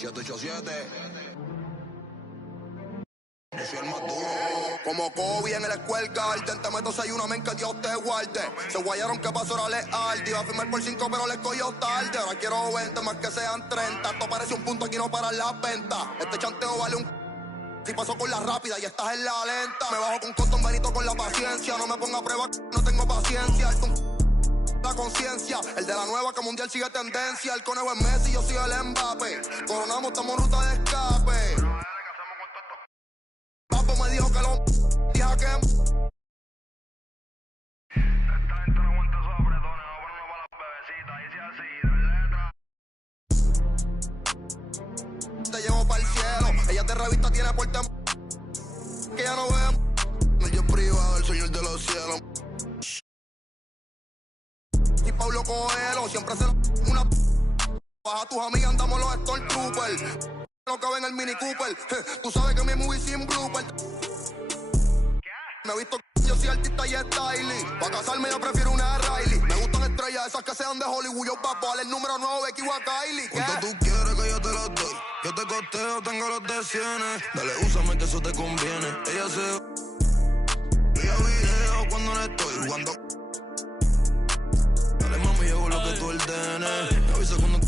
787. Yo soy el más duro. Como Kobe en el Square Garden. Te meto 6 una men que Dios te guarde. Se guayaron que pasó era leal. Te iba a firmar por 5 pero les cogió tarde. Ahora quiero 20 más que sean 30. Esto parece un punto, aquí no paran las ventas. Este chanteo vale un... Si paso con la rápida y estás en la lenta. Me bajo con Cotton Benito con la paciencia. No me ponga a prueba, no tengo paciencia. La conciencia, el de la nueva que mundial sigue tendencia. El conejo es Messi, yo soy el Mbappé. Coronamos, estamos en ruta de escape. Papo me dijo que lo dije que esta gente no aguanta esos apretones, no ponen para las bebecitas, dice así, de letra. te llevo para el cielo. Ella de revista tiene puerta que ya no ve. Medio privado, el señor de los cielos. Y Pablo Coelho siempre se una baja tus amigas, andamos los Stormtroopers. No cabe en el Mini Cooper. Tú sabes que mi movie sin blooper. Me he visto yo soy artista y styling. Pa' casarme yo prefiero una Riley. Me gustan estrellas esas que sean de Hollywood. Yo papo, el número 9, Becky o a Kylie. ¿Cuánto tú quieres que yo te los doy? Yo te costeo, tengo los de cienes. Dale, úsame que eso te conviene. Ella se... Vía video cuando no estoy jugando. Dale, mami, yo hago lo que tú ordenes. Me avisa cuando...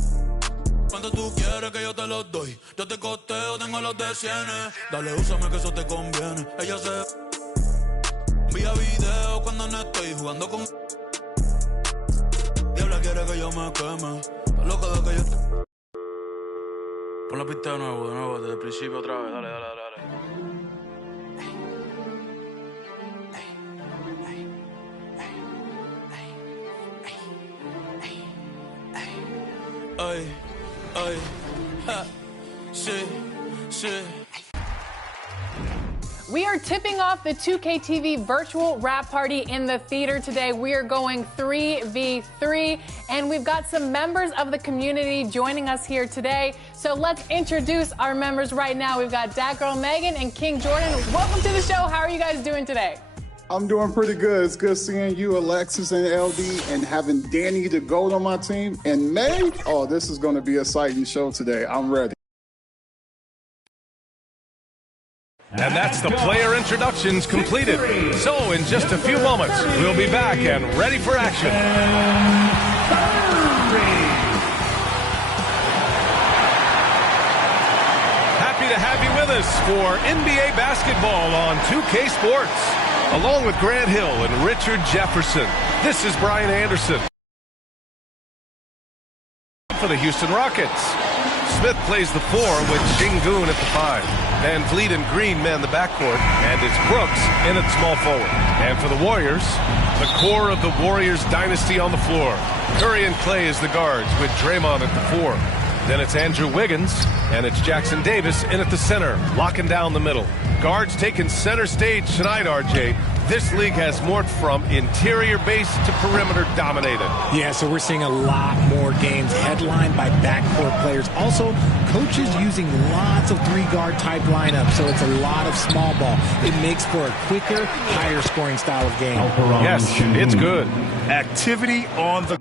Cuando tú quieres que yo te los doy. Yo te costeo, tengo los de cienes. Dale, úsame que eso te conviene. Ella se... Vía video cuando no estoy jugando con... Diabla quiere que yo me queme. Está loca de que yo... Pon la pista de nuevo, desde el principio otra vez. Dale. Ay, ja, sí. We are tipping off the 2K TV virtual rap party in the theater today. We are going 3v3, and we've got some members of the community joining us here today. So let's introduce our members right now. We've got Dat Girl Megan and King Jordan. Welcome to the show. How are you guys doing today? I'm doing pretty good. It's good seeing you, Alexis and LD, and having Danny the GOAT on my team. And May, oh, this is going to be an exciting show today. I'm ready. And that's the player introductions completed. So in just a few moments, we'll be back and ready for action. Happy to have you with us for NBA basketball on 2K Sports. Along with Grant Hill and Richard Jefferson, this is Brian Anderson. For the Houston Rockets, Smith plays the 4 with Şengün at the 5. Van Vliet and Green man the backcourt, and it's Brooks in at small forward. And for the Warriors, the core of the Warriors dynasty on the floor. Curry and Clay as the guards with Draymond at the 4. Then it's Andrew Wiggins, and it's Jackson Davis in at the center, locking down the middle. Guards taking center stage tonight, RJ. This league has morphed from interior base to perimeter dominated. Yeah, so we're seeing a lot more games headlined by backcourt players. Also, coaches using lots of 3-guard type lineups, so it's a lot of small ball. It makes for a quicker, higher scoring style of game. Yes, it's good. Activity on the...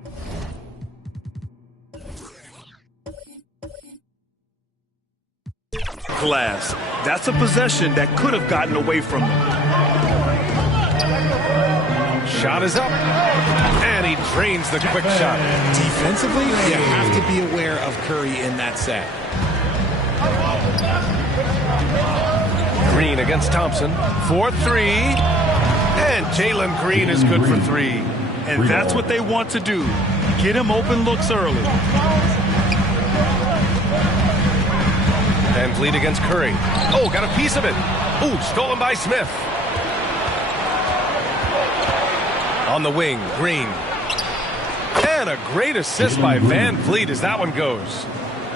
glass. That's a possession that could have gotten away from them. Shot is up, and he drains the quick shot. Defensively, you have to be aware of Curry in that set. Green against Thompson for 3, and Jalen Green is good for 3. And that's what they want to do. Get him open looks early. Van Vliet against Curry. Oh, got a piece of it. Ooh, stolen by Smith. On the wing, Green. And a great assist by Van Vliet as that one goes.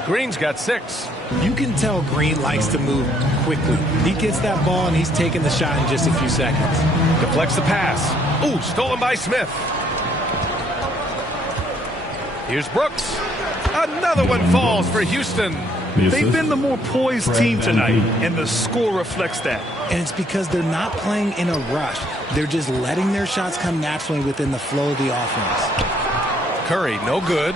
Green's got 6. You can tell Green likes to move quickly. He gets that ball and he's taking the shot in just a few seconds. Deflects the pass. Ooh, stolen by Smith. Here's Brooks. Another one falls for Houston. They've been the more poised team tonight, and the score reflects that. And it's because they're not playing in a rush. They're just letting their shots come naturally within the flow of the offense. Curry, no good.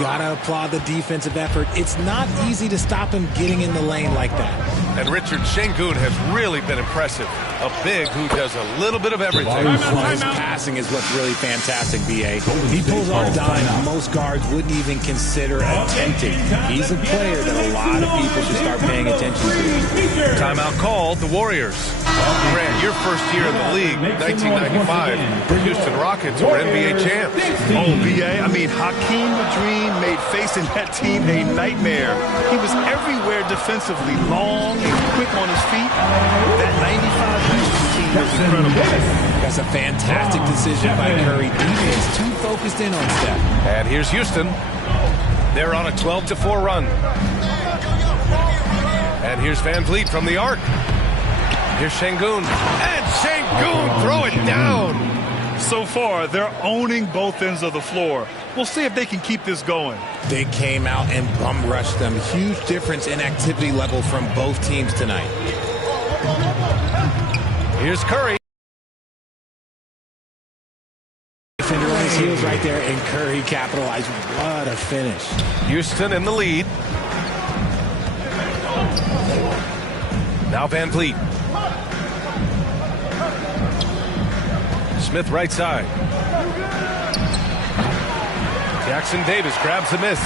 Gotta applaud the defensive effort. It's not easy to stop him getting in the lane like that. And Richard Sengun has really been impressive. A big who does a little bit of everything. His passing is what's really fantastic, B.A. He pulls off dimes most guards wouldn't even consider attempting. He's a player that a lot of people should start paying attention to. Timeout called, the Warriors. Grant, your first year in the league, 1995, the Houston Rockets were NBA champs. Oh, B.A., I mean, Hakeem the Dream made facing that team a nightmare. He was everywhere defensively, long and quick on his feet. That 95 Houston team was incredible. That's a fantastic decision by Curry. Defense too focused in on Steph. And here's Houston. They're on a 12-4 run. And here's Van Vliet from the arc. Here's Sengun. And Sengun, throw it down. So far, they're owning both ends of the floor. We'll see if they can keep this going. They came out and bum rushed them. Huge difference in activity level from both teams tonight. Here's Curry. Defender on his heels right there, and Curry capitalized. What a finish. Houston in the lead. Now Van Vliet. Smith right side. Jackson Davis grabs the miss.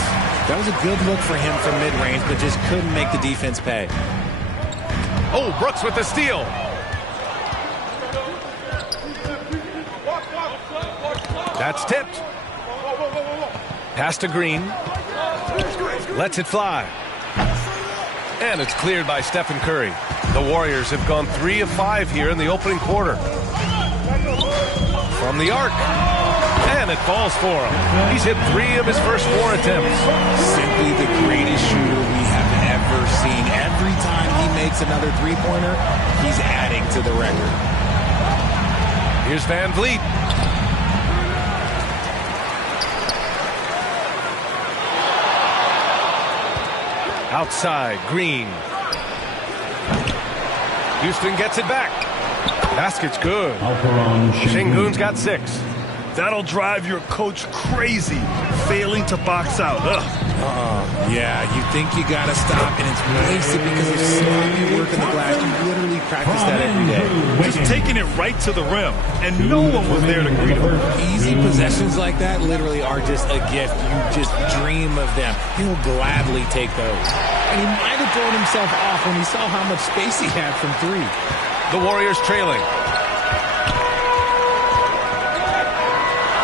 That was a good look for him from mid-range, but just couldn't make the defense pay. Oh, Brooks with the steal. That's tipped. Pass to Green. Lets it fly. And it's cleared by Stephen Curry. The Warriors have gone 3 of 5 here in the opening quarter. From the arc. And it falls for him. He's hit 3 of his first 4 attempts. Simply the greatest shooter we have ever seen. Every time he makes another three-pointer, he's adding to the record. Here's Van Vliet. Outside, Green. Houston gets it back. Basket's good. Sengun's got 6. That'll drive your coach crazy, failing to box out. Yeah, you think you got to stop, and it's wasted because of sloppy work in the glass. You literally practice that every day. Just taking it right to the rim, and no one was there to greet him. Easy possessions like that literally are just a gift. You just dream of them. He'll gladly take those. And he might have thrown himself off when he saw how much space he had from 3. The Warriors trailing.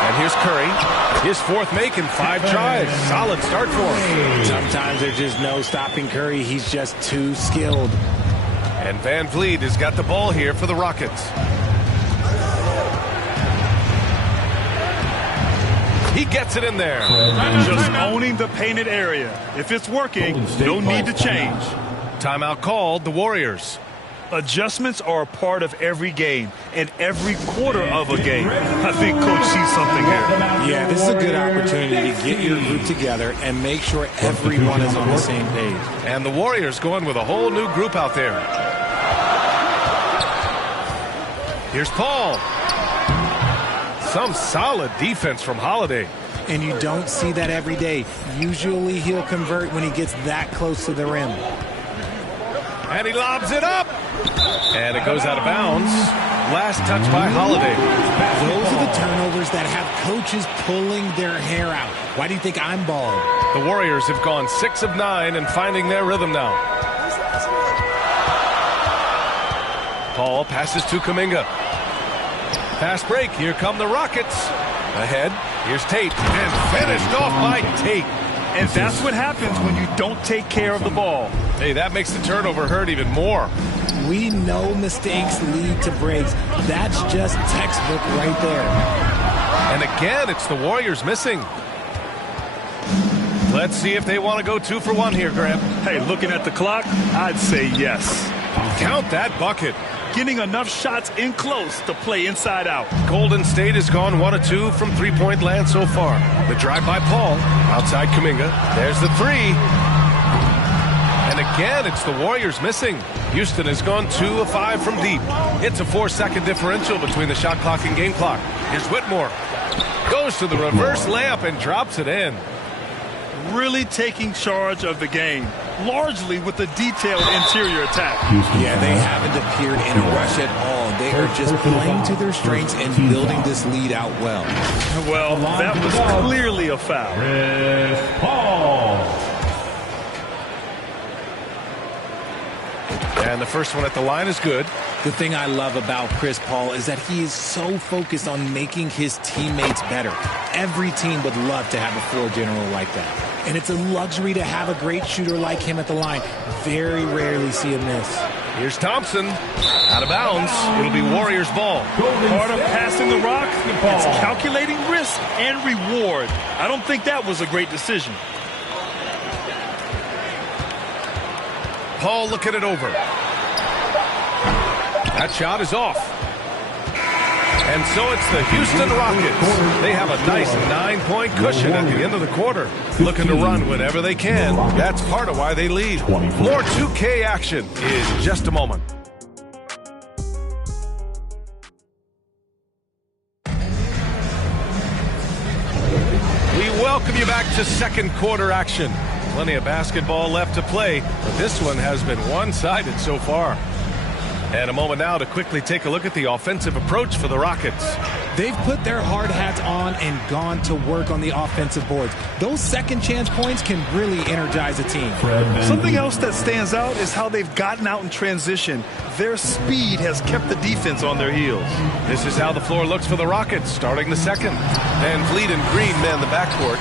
And here's Curry. His 4th make in 5 tries. Solid start for him. Sometimes there's just no stopping Curry. He's just too skilled. And Van Vliet has got the ball here for the Rockets. He gets it in there. Just owning the painted area. If it's working, no need to change. Timeout called, the Warriors. Adjustments are a part of every game and every quarter of a game. I think Coach sees something here. Yeah, this is a good opportunity to get your group together and make sure everyone is on the same page. And the Warriors going with a whole new group out there. Here's Paul. Some solid defense from Holiday. And you don't see that every day. Usually he'll convert when he gets that close to the rim. And he lobs it up. And it goes out of bounds. Last touch by Holiday. Those are the turnovers that have coaches pulling their hair out. Why do you think I'm balling? The Warriors have gone 6 of 9 and finding their rhythm now. Paul passes to Kuminga. Fast break. Here come the Rockets. Ahead. Here's Tate. And finished off by Tate. And that's what happens when you don't take care of the ball. Hey, that makes the turnover hurt even more. We know mistakes lead to breaks. That's just textbook right there. And again, it's the Warriors missing. Let's see if they want to go 2 for 1 here, Grant. Hey, looking at the clock, I'd say yes. Count that bucket. Getting enough shots in close to play inside out. Golden State has gone 1 of 2 from three-point land so far. The drive by Paul. Outside Kuminga. There's the 3. And again, it's the Warriors missing. Houston has gone 2 of 5 from deep. It's a 4-second differential between the shot clock and game clock. Here's Whitmore. Goes to the reverse layup and drops it in. really taking charge of the game, largely with a detailed interior attack. Yeah, they haven't appeared in a rush at all. They are just playing to their strengths and building this lead out well. Well, that was clearly a foul. Chris Paul. And the first one at the line is good. The thing I love about Chris Paul is that he is so focused on making his teammates better. Every team would love to have a floor general like that. And it's a luxury to have a great shooter like him at the line. Very rarely see a miss. Here's Thompson. Out of bounds. It'll be Warriors ball. Part of passing the rock, it's calculating risk and reward. I don't think that was a great decision. Paul looking it over. That shot is off. And so it's the Houston Rockets. They have a nice 9-point cushion at the end of the quarter. Looking to run whenever they can. That's part of why they lead. More 2K action in just a moment. We welcome you back to second quarter action. Plenty of basketball left to play, but this one has been one-sided so far. And a moment now to quickly take a look at the offensive approach for the Rockets. They've put their hard hats on and gone to work on the offensive boards. Those second chance points can really energize a team. Something else that stands out is how they've gotten out in transition. Their speed has kept the defense on their heels. This is how the floor looks for the Rockets starting the second. Van Vliet and Green man the backcourt.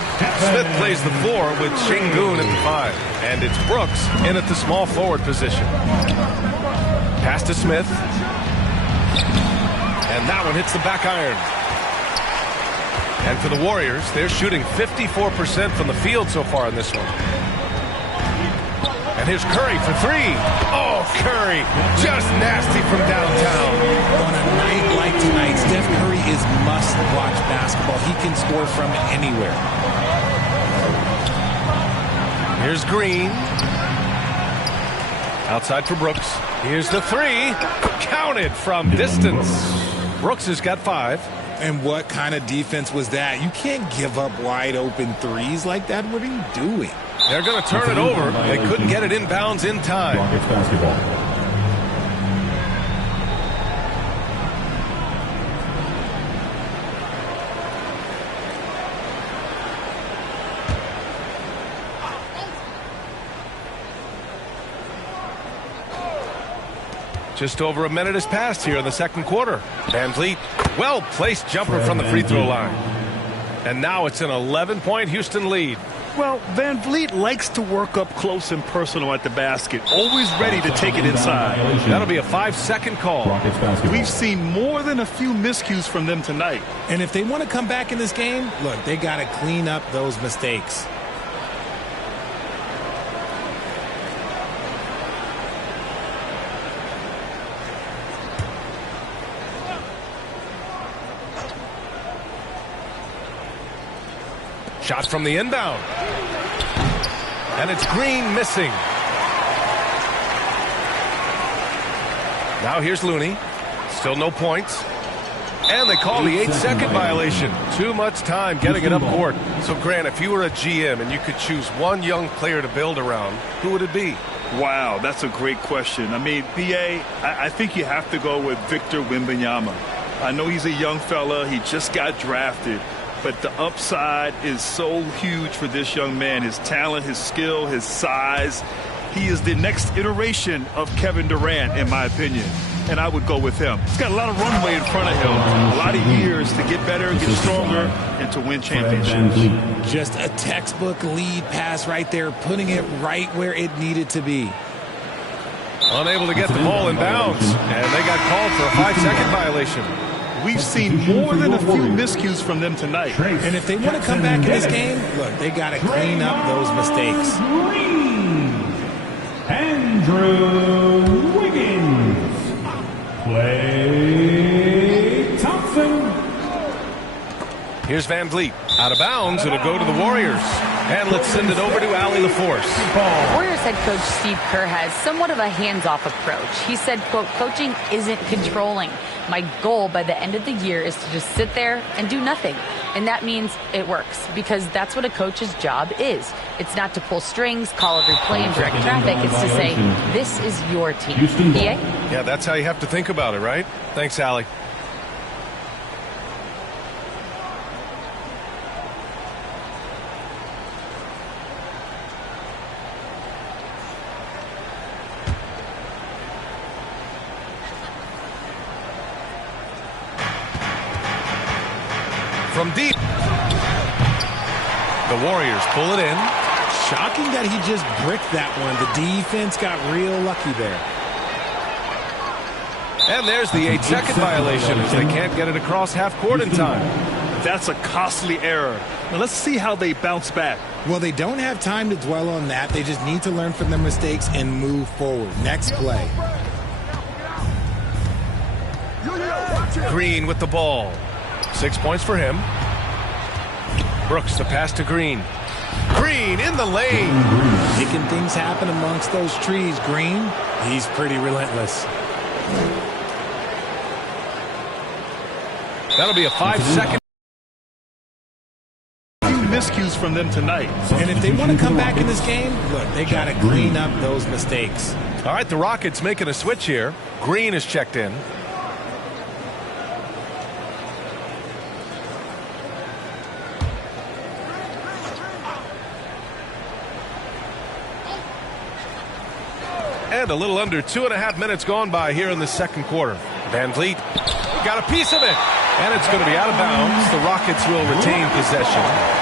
Smith plays the 4 with Şengün at the 5. And it's Brooks in at the small forward position. Pass to Smith. And that one hits the back iron. And for the Warriors, they're shooting 54% from the field so far in this one. And here's Curry for 3. Oh, Curry, just nasty from downtown. On a night like tonight, Steph Curry is must-watch basketball. He can score from anywhere. Here's Green. Outside for Brooks. Here's the 3. Counted from distance. Brooks has got 5. And what kind of defense was that? You can't give up wide open threes like that. What are you doing? They're going to turn it over. They couldn't get it inbounds in time. Rockets basketball. Just over a minute has passed here in the second quarter. Van Vliet, well-placed jumper from the free throw line. And now it's an 11-point Houston lead. Well, Van Vliet likes to work up close and personal at the basket, always ready to take it inside. That'll be a 5-second call. We've seen more than a few miscues from them tonight. And if they want to come back in this game, look, they got to clean up those mistakes. Shot from the inbound. And it's Green missing. Now here's Looney. Still no points. And they call the 8-second violation. Too much time getting it up court. So, Grant, if you were a GM and you could choose one young player to build around, who would it be? Wow, that's a great question. I mean, B.A., I think you have to go with Victor Wembanyama. I know he's a young fella. He just got drafted. But the upside is so huge for this young man. His talent, his skill, his size. He is the next iteration of Kevin Durant, in my opinion. And I would go with him. He's got a lot of runway in front of him. A lot of years to get better, get stronger, and to win championships. Just a textbook lead pass right there, putting it right where it needed to be. Unable to get the ball in bounds. And they got called for a 5-second violation. We've seen more than a few miscues from them tonight. And if they want to come back in this game, look, they got to clean up those mistakes. Andrew Wiggins. Klay Thompson. Here's Van Vliet. Out of bounds. It'll go to the Warriors. And let's send it over to Allie LaForce. Warriors head coach Steve Kerr has somewhat of a hands-off approach. He said, quote, coaching isn't controlling. My goal by the end of the year is to just sit there and do nothing. And that means it works, because that's what a coach's job is. It's not to pull strings, call every play, and direct traffic. It's to say, this is your team. PA? Yeah, that's how you have to think about it, right? Thanks, Allie. From deep. The Warriors pull it in. Shocking that he just bricked that one. The defense got real lucky there. And there's the 8-second violation as they can't get it across half court in time. That's a costly error. Now let's see how they bounce back. Well, they don't have time to dwell on that. They just need to learn from their mistakes and move forward. Next play. Green with the ball. 6 points for him. Brooks, the pass to Green. Green in the lane. Making things happen amongst those trees. Green, he's pretty relentless. That'll be a 5-second. Few miscues from them tonight. And if they want to come back in this game, look, they got to clean up those mistakes. All right, the Rockets making a switch here. Green is checked in. And a little under 2.5 minutes gone by here in the second quarter. Van Vliet got a piece of it. And it's going to be out of bounds. The Rockets will retain possession.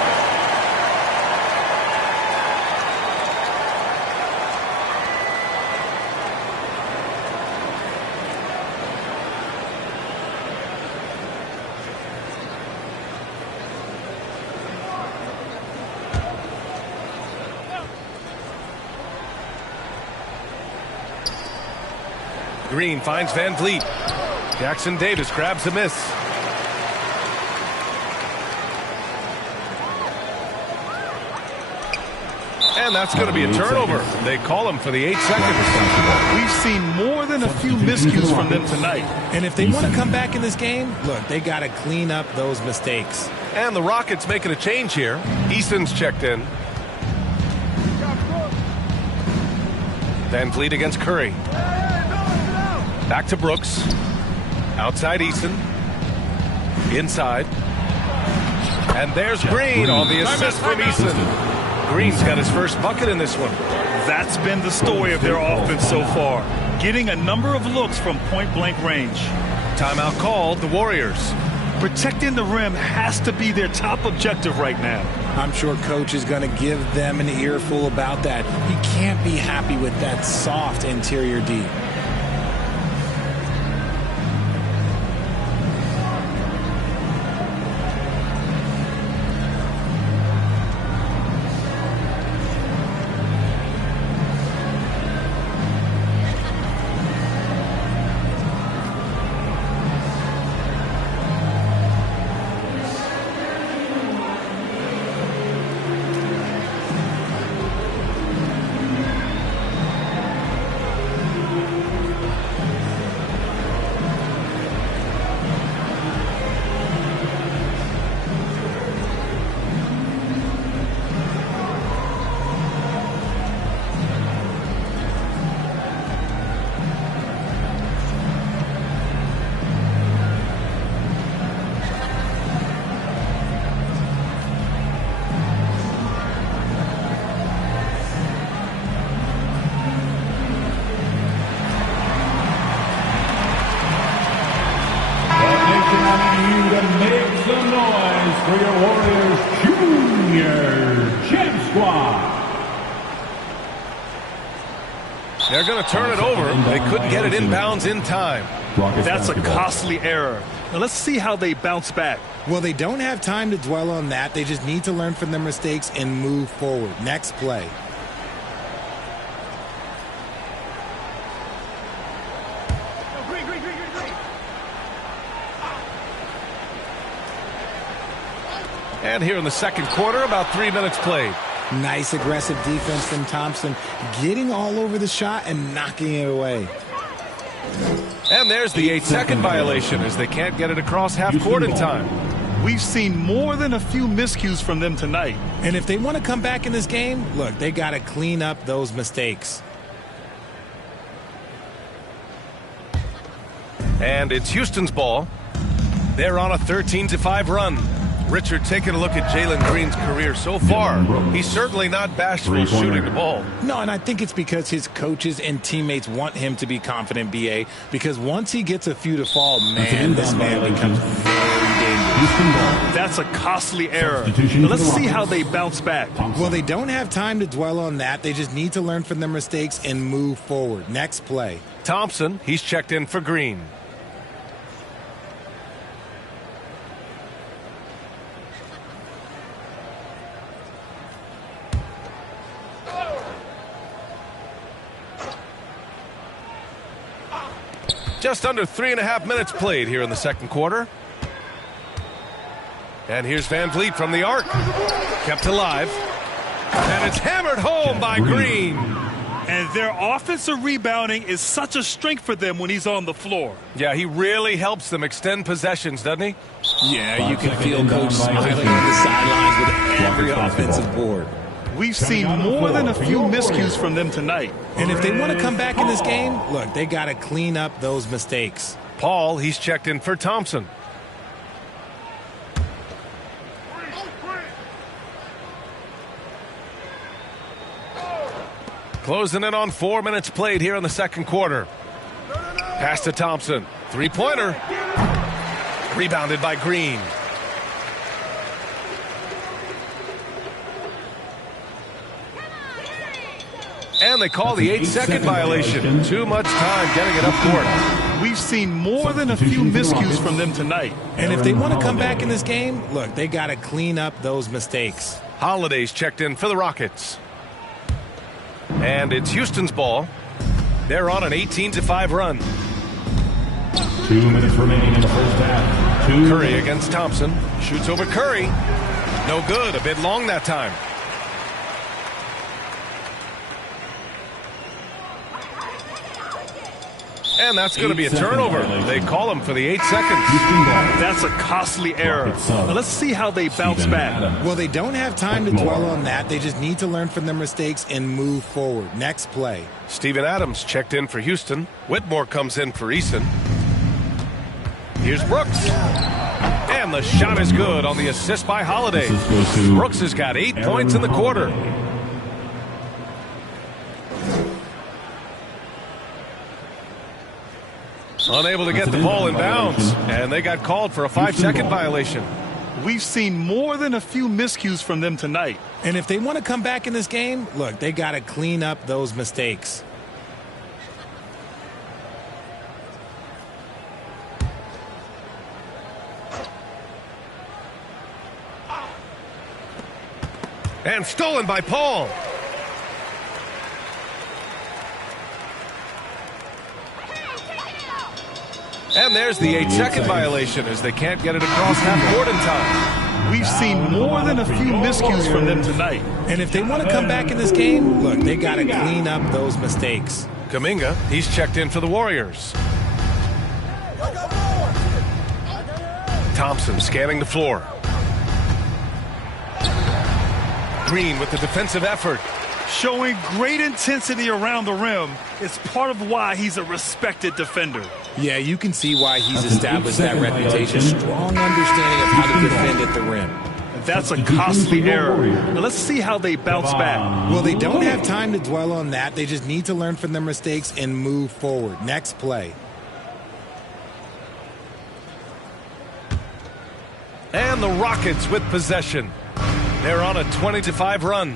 Green finds Van Vliet. Jackson Davis grabs a miss. And that's going to be a turnover. They call him for the 8 seconds. We've seen more than a few miscues from them tonight. And if they want to come back in this game, look, they got to clean up those mistakes. And the Rockets making a change here. Easton's checked in. Van Vliet against Curry. Back to Brooks. Outside Easton. Inside. And there's Green on the assist from Easton. Green's got his first bucket in this one. That's been the story of their offense so far. Getting a number of looks from point-blank range. Timeout called, the Warriors. Protecting the rim has to be their top objective right now. I'm sure coach is going to give them an earful about that. He can't be happy with that soft interior D. For your Warriors Junior Champ Squad. They're going to turn it over. They couldn't get it inbounds in time. That's a costly error. Now let's see how they bounce back. Well, they don't have time to dwell on that. They just need to learn from their mistakes and move forward. Next play. And here in the second quarter, about 3 minutes played. Nice aggressive defense from Thompson, getting all over the shot and knocking it away. And there's the 8-second violation as they can't get it across half court in time. We've seen more than a few miscues from them tonight. And if they want to come back in this game, look, they got to clean up those mistakes. And it's Houston's ball. They're on a 13-5 run. Richard, taking a look at Jalen Green's career so far, he's certainly not bashful shooting the ball. No, and I think it's because his coaches and teammates want him to be confident, B.A., because once he gets a few to fall, man, this man becomes very dangerous. That's a costly error. Now let's see how they bounce back. Well, they don't have time to dwell on that. They just need to learn from their mistakes and move forward. Next play. Thompson, he's checked in for Green. Just under 3.5 minutes played here in the second quarter. And here's Van Vliet from the arc. Kept alive. And it's hammered home by Green. And their offensive rebounding is such a strength for them when he's on the floor. Yeah, he really helps them extend possessions, doesn't he? Yeah, you can feel Coach smiling on the sidelines with every offensive board. We've seen more than a few miscues from them tonight. And if they want to come back in this game, look, they got to clean up those mistakes. Paul, he's checked in for Thompson. Closing in on 4 minutes played here in the second quarter. Pass to Thompson. Three-pointer. Rebounded by Green. And they call the 8-second violation. Too much time getting it up court. We've seen more than a few miscues from them tonight. And if they want to come back in this game, look, they got to clean up those mistakes. Holiday's checked in for the Rockets. And it's Houston's ball. They're on an 18-5 run. 2 minutes remaining in the first half. Curry against Thompson. Shoots over Curry. No good. A bit long that time. And that's going to be a turnover. They call him for the 8 seconds. That's a costly error. Now let's see how they bounce back. Well, they don't have time to dwell on that. They just need to learn from their mistakes and move forward. Next play. Steven Adams checked in for Houston. Whitmore comes in for Eason. Here's Brooks. And the shot is good on the assist by Holiday. Brooks has got 8 points in the quarter. Unable to get the ball in bounds, and they got called for a 5-second violation. We've seen more than a few miscues from them tonight. And if they want to come back in this game, look, they got to clean up those mistakes. And stolen by Paul. And there's the 8-second violation as they can't get it across half court in time. We've seen more than a few miscues from them tonight. And if they want to come back in this game, look, they got to clean up those mistakes. Kuminga, he's checked in for the Warriors. Thompson scanning the floor. Green with the defensive effort. Showing great intensity around the rim is part of why he's a respected defender. Yeah, you can see why he's established that reputation. Strong understanding of how to defend at the rim. That's a costly error. Now let's see how they bounce back. Well, they don't have time to dwell on that. They just need to learn from their mistakes and move forward. Next play. And the Rockets with possession. They're on a 20-5 run.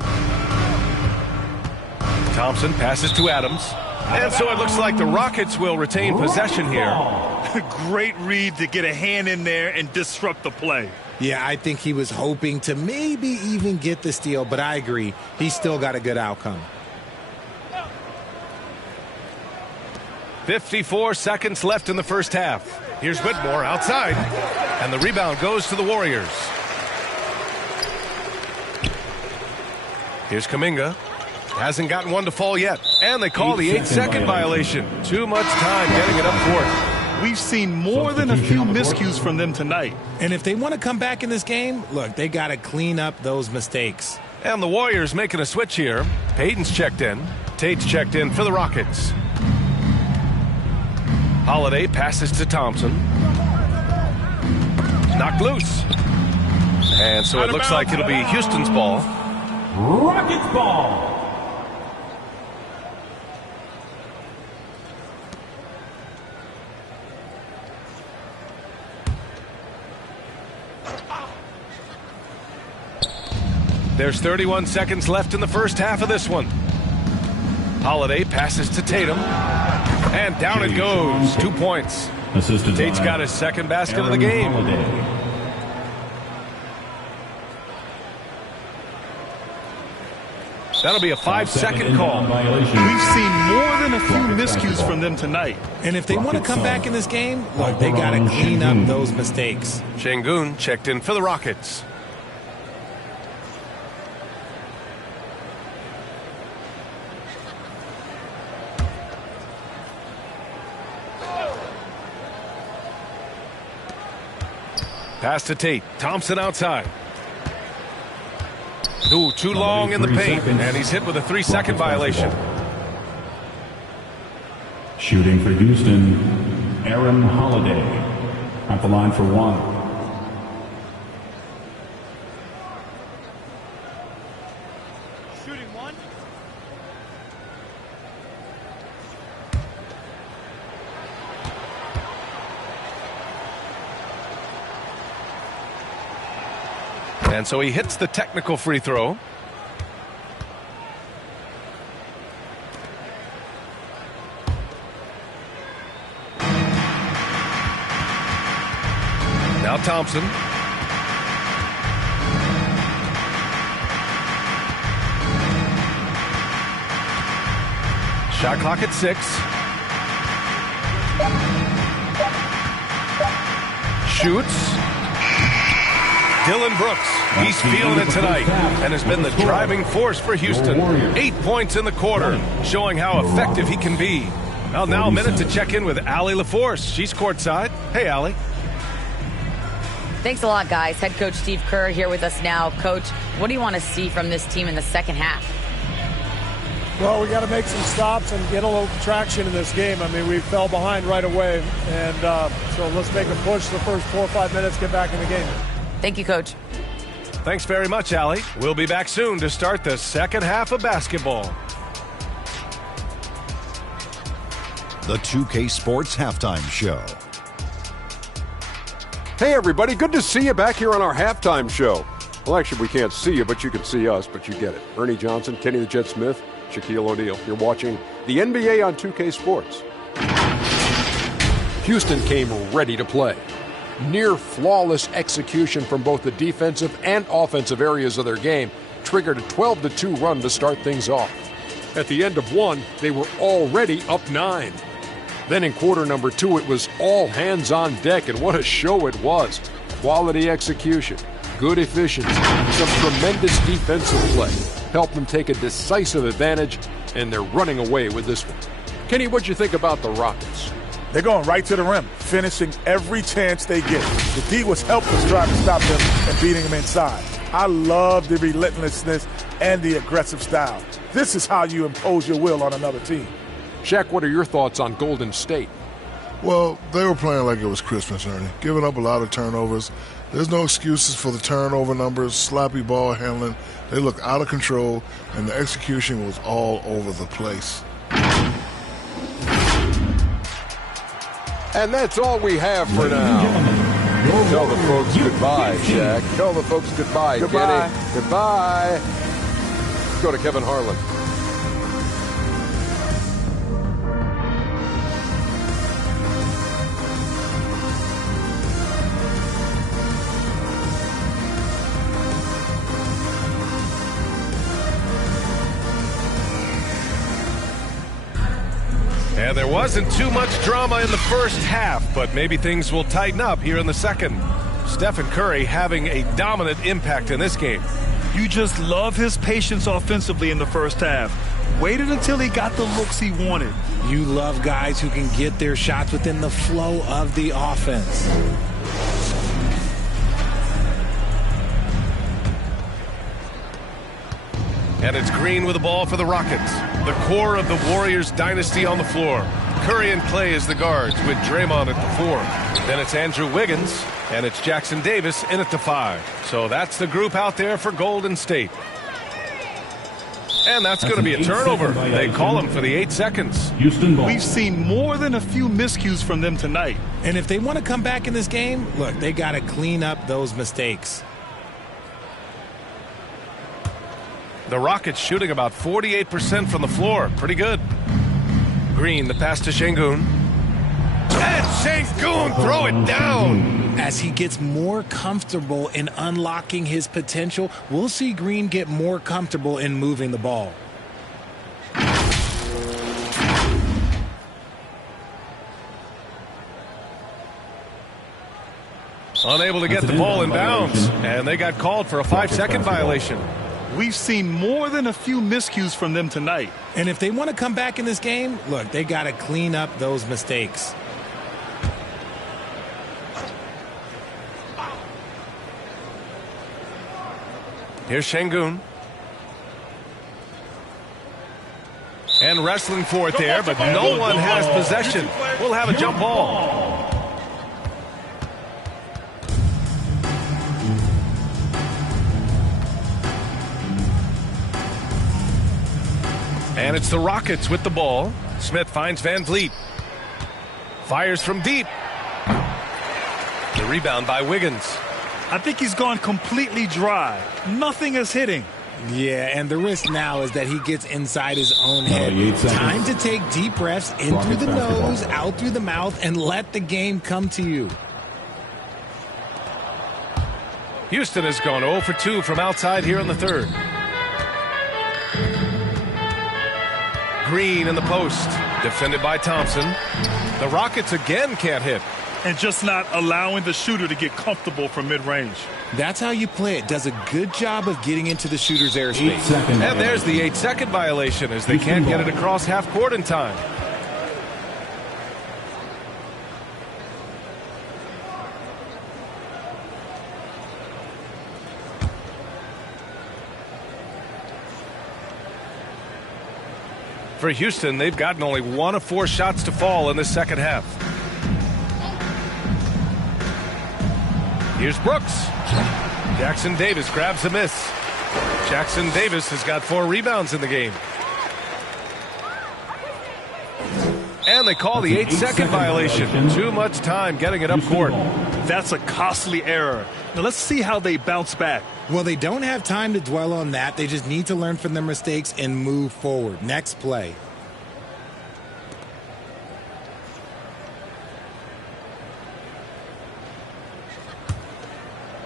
Thompson passes to Adams. And so it looks like the Rockets will retain possession here. Great read to get a hand in there and disrupt the play. Yeah, I think he was hoping to maybe even get the steal, but I agree. He's still got a good outcome. 54 seconds left in the first half. Here's Whitmore outside. And the rebound goes to the Warriors. Here's Kuminga. Hasn't gotten one to fall yet. And they call the 8-second violation. Too much time getting it up court. We've seen more than a few miscues from them tonight. And if they want to come back in this game, look, they got to clean up those mistakes. And the Warriors making a switch here. Payton's checked in. Tate's checked in for the Rockets. Holiday passes to Thompson. Knocked loose. And so it looks like it'll be Houston's ball. Rockets ball. There's 31 seconds left in the first half of this one. Holiday passes to Tatum. And down it goes. 2 points. Assisted Tate's by got his second basket Aaron of the game. Holiday. That'll be a 5-second call. We've seen more than a few miscues from them tonight. And if they want to come back in this game, look, they got to clean up those mistakes. Şengün checked in for the Rockets. Pass to Tate. Thompson outside. Ooh, too long in the paint, and he's hit with a 3-second violation. Shooting for Houston, Aaron Holiday. At the line for one. Shooting one. And so he hits the technical free throw. Now Thompson. Shot clock at 6. Shoots. Dylan Brooks, he's feeling it tonight and has been the driving force for Houston. 8 points in the quarter, showing how effective he can be. Well, now a minute to check in with Allie LaForce. She's courtside. Hey, Allie. Thanks a lot, guys. Head coach Steve Kerr here with us now. Coach, what do you want to see from this team in the second half? Well, we got to make some stops and get a little traction in this game. I mean, we fell behind right away, and so let's make a push the first 4 or 5 minutes, get back in the game. Thank you, Coach. Thanks very much, Allie. We'll be back soon to start the second half of basketball. The 2K Sports Halftime Show. Hey, everybody. Good to see you back here on our halftime show. Well, actually, we can't see you, but you can see us, but you get it. Ernie Johnson, Kenny the Jet Smith, Shaquille O'Neal. You're watching the NBA on 2K Sports. Houston came ready to play. Near flawless execution from both the defensive and offensive areas of their game triggered a 12-2 run to start things off. At the end of one, they were already up 9. Then in quarter number 2, it was all hands on deck, and what a show it was. Quality execution, good efficiency, some tremendous defensive play helped them take a decisive advantage, and they're running away with this one. Kenny, what'd you think about the Rockets? They're going right to the rim, finishing every chance they get. The D was helpless trying to stop them and beating them inside. I love the relentlessness and the aggressive style. This is how you impose your will on another team. Shaq, what are your thoughts on Golden State? Well, they were playing like it was Christmas, Ernie, giving up a lot of turnovers. There's no excuses for the turnover numbers, sloppy ball handling. They look out of control, and the execution was all over the place. And that's all we have for now. Tell the folks goodbye, Shaq. Tell the folks goodbye, Kenny. Goodbye. Let's go to Kevin Harlan. And there wasn't too much drama in the first half, but maybe things will tighten up here in the second. Stephen Curry having a dominant impact in this game. You just love his patience offensively in the first half. Waited until he got the looks he wanted. You love guys who can get their shots within the flow of the offense. And it's Green with the ball for the Rockets. The core of the Warriors dynasty on the floor. Curry and Clay as the guards with Draymond at the 4. Then it's Andrew Wiggins, and it's Jackson Davis in at the 5. So that's the group out there for Golden State. And that's going to be a turnover. They call him for the 8 seconds. Houston ball. We've seen more than a few miscues from them tonight. And if they want to come back in this game, look, they got to clean up those mistakes. The Rockets shooting about 48% from the floor. Pretty good. Green, the pass to Şengün. And Şengün throw it down. As he gets more comfortable in unlocking his potential, we'll see Green get more comfortable in moving the ball. Unable to get the ball in bounds. And they got called for a 5-second violation. We've seen more than a few miscues from them tonight. And if they want to come back in this game, look, they got to clean up those mistakes. Here's Şengün. And wrestling for it there, but no one has possession. We'll have a jump ball. And it's the Rockets with the ball. Smith finds Van Vliet. Fires from deep. The rebound by Wiggins. I think he's gone completely dry. Nothing is hitting. Yeah, and the risk now is that he gets inside his own head. Time to take deep breaths in through the nose, out through the mouth, and let the game come to you. Houston has gone 0 for 2 from outside here in the 3rd. Green in the post, defended by Thompson. The Rockets again can't hit. And just not allowing the shooter to get comfortable from mid-range. That's how you play it. Does a good job of getting into the shooter's airspace. And there's the 8-second violation as they can't get it across half court in time. For Houston, they've gotten only 1 of 4 shots to fall in the second half. Here's Brooks. Jackson Davis grabs a miss. Jackson Davis has got 4 rebounds in the game. And they call the 8-second violation. Too much time getting it up court. That's a costly error. Now let's see how they bounce back. Well, they don't have time to dwell on that. They just need to learn from their mistakes and move forward. Next play.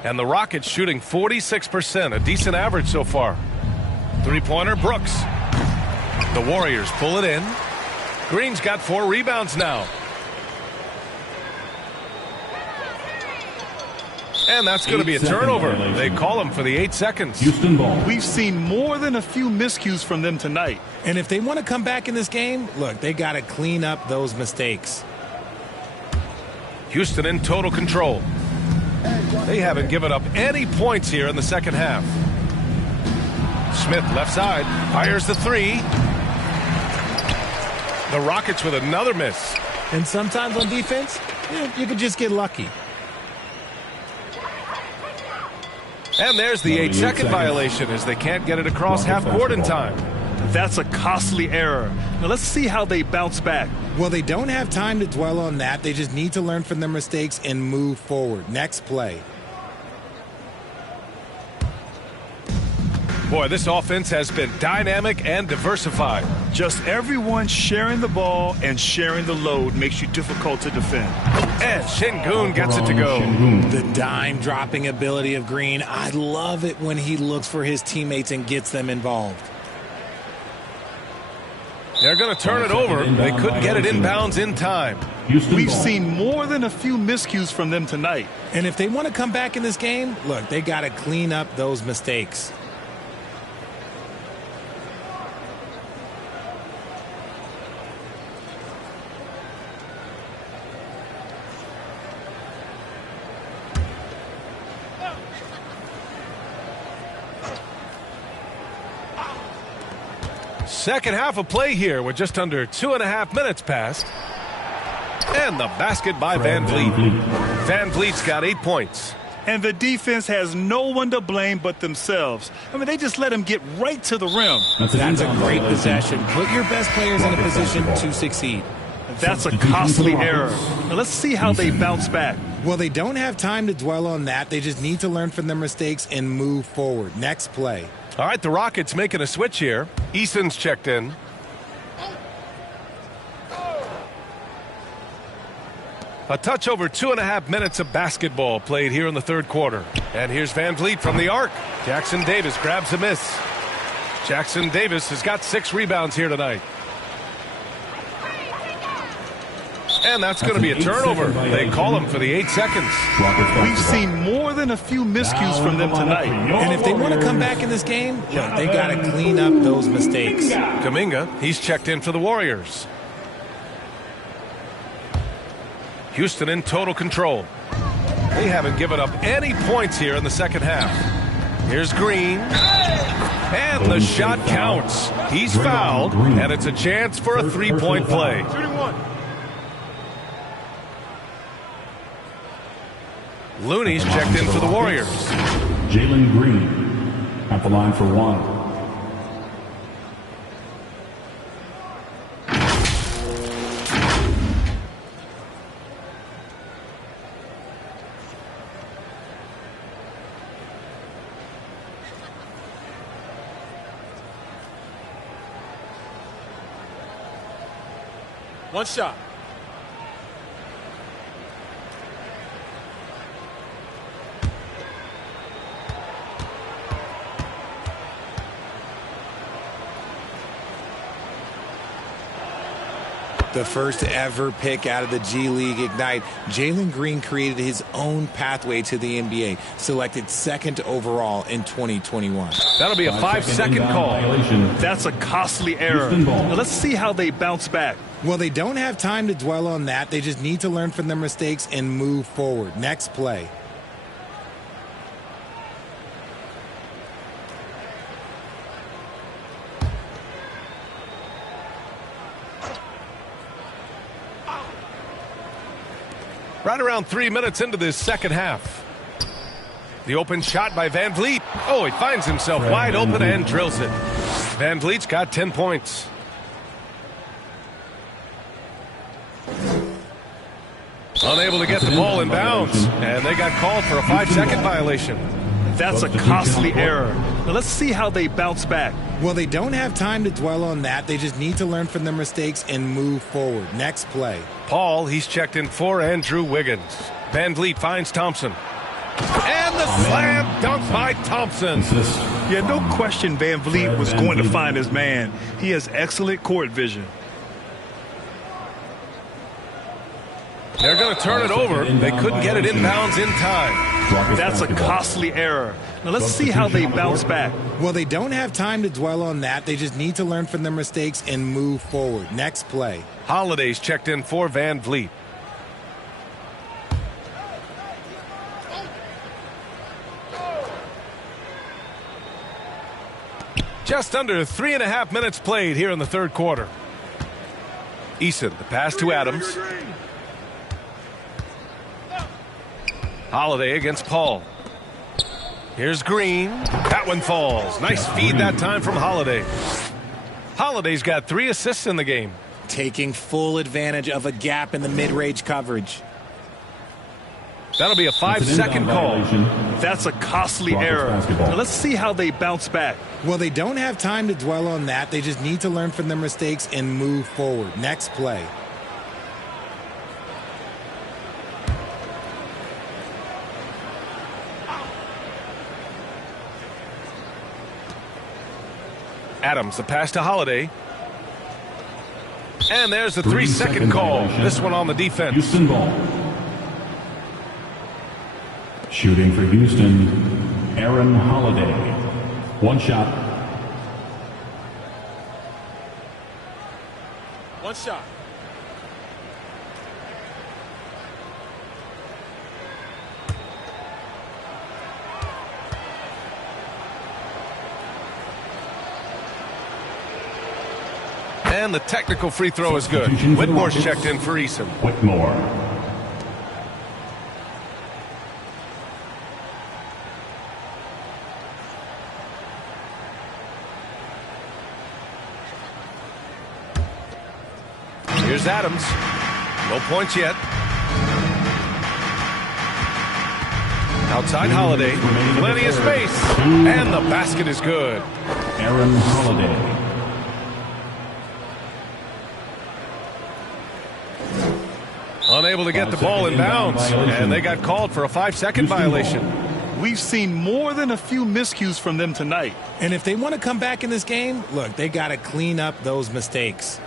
And the Rockets shooting 46%, a decent average so far. 3-pointer, Brooks. The Warriors pull it in. Green's got 4 rebounds now. And that's going to be a turnover. They call him for the 8 seconds. Houston ball. We've seen more than a few miscues from them tonight. And if they want to come back in this game, look, they got to clean up those mistakes. Houston in total control. They haven't given up any points here in the second half. Smith left side, fires the 3. The Rockets with another miss. And sometimes on defense, you could just get lucky. And there's the 8-second violation as they can't get it across half court in time. That's a costly error. Now let's see how they bounce back. Well, they don't have time to dwell on that. They just need to learn from their mistakes and move forward. Next play. Boy, this offense has been dynamic and diversified. Just everyone sharing the ball and sharing the load makes you difficult to defend. And Şengün gets it to go. The dime-dropping ability of Green. I love it when he looks for his teammates and gets them involved. They're going to turn it over. They could get it inbounds in time. We've seen more than a few miscues from them tonight. And if they want to come back in this game, look, they got to clean up those mistakes. Second half of play here with just under 2.5 minutes passed. And the basket by Van Vliet. Van Vliet's got 8 points. And the defense has no one to blame but themselves. I mean, they just let him get right to the rim. That's a great possession. Put your best players in a position to succeed. That's a costly error. Now let's see how they bounce back. Well, they don't have time to dwell on that. They just need to learn from their mistakes and move forward. Next play. All right, the Rockets making a switch here. Eason's checked in. A touch over 2.5 minutes of basketball played here in the third quarter. And here's Van Vliet from the arc. Jackson Davis grabs a miss. Jackson Davis has got 6 rebounds here tonight. And that's going to be a turnover. They call him for the 8 seconds. We've seen more than a few miscues from them tonight. And if they want to come back in this game, they got to clean up those mistakes. Kuminga, he's checked in for the Warriors. Houston in total control. They haven't given up any points here in the second half. Here's Green. And the shot counts. He's fouled, and it's a chance for a 3-point play. Looney's checked in for the Warriors. Jalen Green at the line for 1. One shot. The first ever pick out of the G League Ignite, Jalen Green created his own pathway to the NBA, selected 2nd overall in 2021. That'll be a 5-second call. That's a costly error. Now let's see how they bounce back. Well, they don't have time to dwell on that. They just need to learn from their mistakes and move forward. Next play. Right around 3 minutes into this second half. The open shot by Van Vliet. Oh, he finds himself wide open and drills it. Van Vliet's got 10 points. Unable to get the ball in bounds, and they got called for a 5-second violation. That's a costly error. Now let's see how they bounce back. Well, they don't have time to dwell on that. They just need to learn from their mistakes and move forward. Next play. Paul, he's checked in for Andrew Wiggins. Van Vliet finds Thompson. And the slam dunk by Thompson. Yeah, no question Van Vliet was going to find his man. He has excellent court vision. They're going to turn it over. They couldn't get it inbounds in time. That's a costly error. Now let's see how they bounce back. Well, they don't have time to dwell on that. They just need to learn from their mistakes and move forward. Next play. Holiday's checked in for Van Vliet. Just under 3.5 minutes played here in the third quarter. Eason, the pass to Adams. Holiday against Paul. Here's Green. That one falls. Nice feed that time from Holiday. Holiday's got 3 assists in the game. Taking full advantage of a gap in the mid-range coverage. That'll be a 5-second call. That's a costly error. Now let's see how they bounce back. Well, they don't have time to dwell on that. They just need to learn from their mistakes and move forward. Next play. Adams, the pass to Holiday. And there's the 3-second call. This one on the defense. Houston ball. Shooting for Houston, Aaron Holiday. One shot. One shot. And the technical free throw is good. Whitmore's checked in for Eason. Whitmore. Here's Adams. No points yet. Outside Holiday. Plenty of space. And the basket is good. Aaron Holiday. Unable to get the ball in bounds. And they got called for a 5-second violation. We've seen more than a few miscues from them tonight. And if they want to come back in this game, look, they got to clean up those mistakes.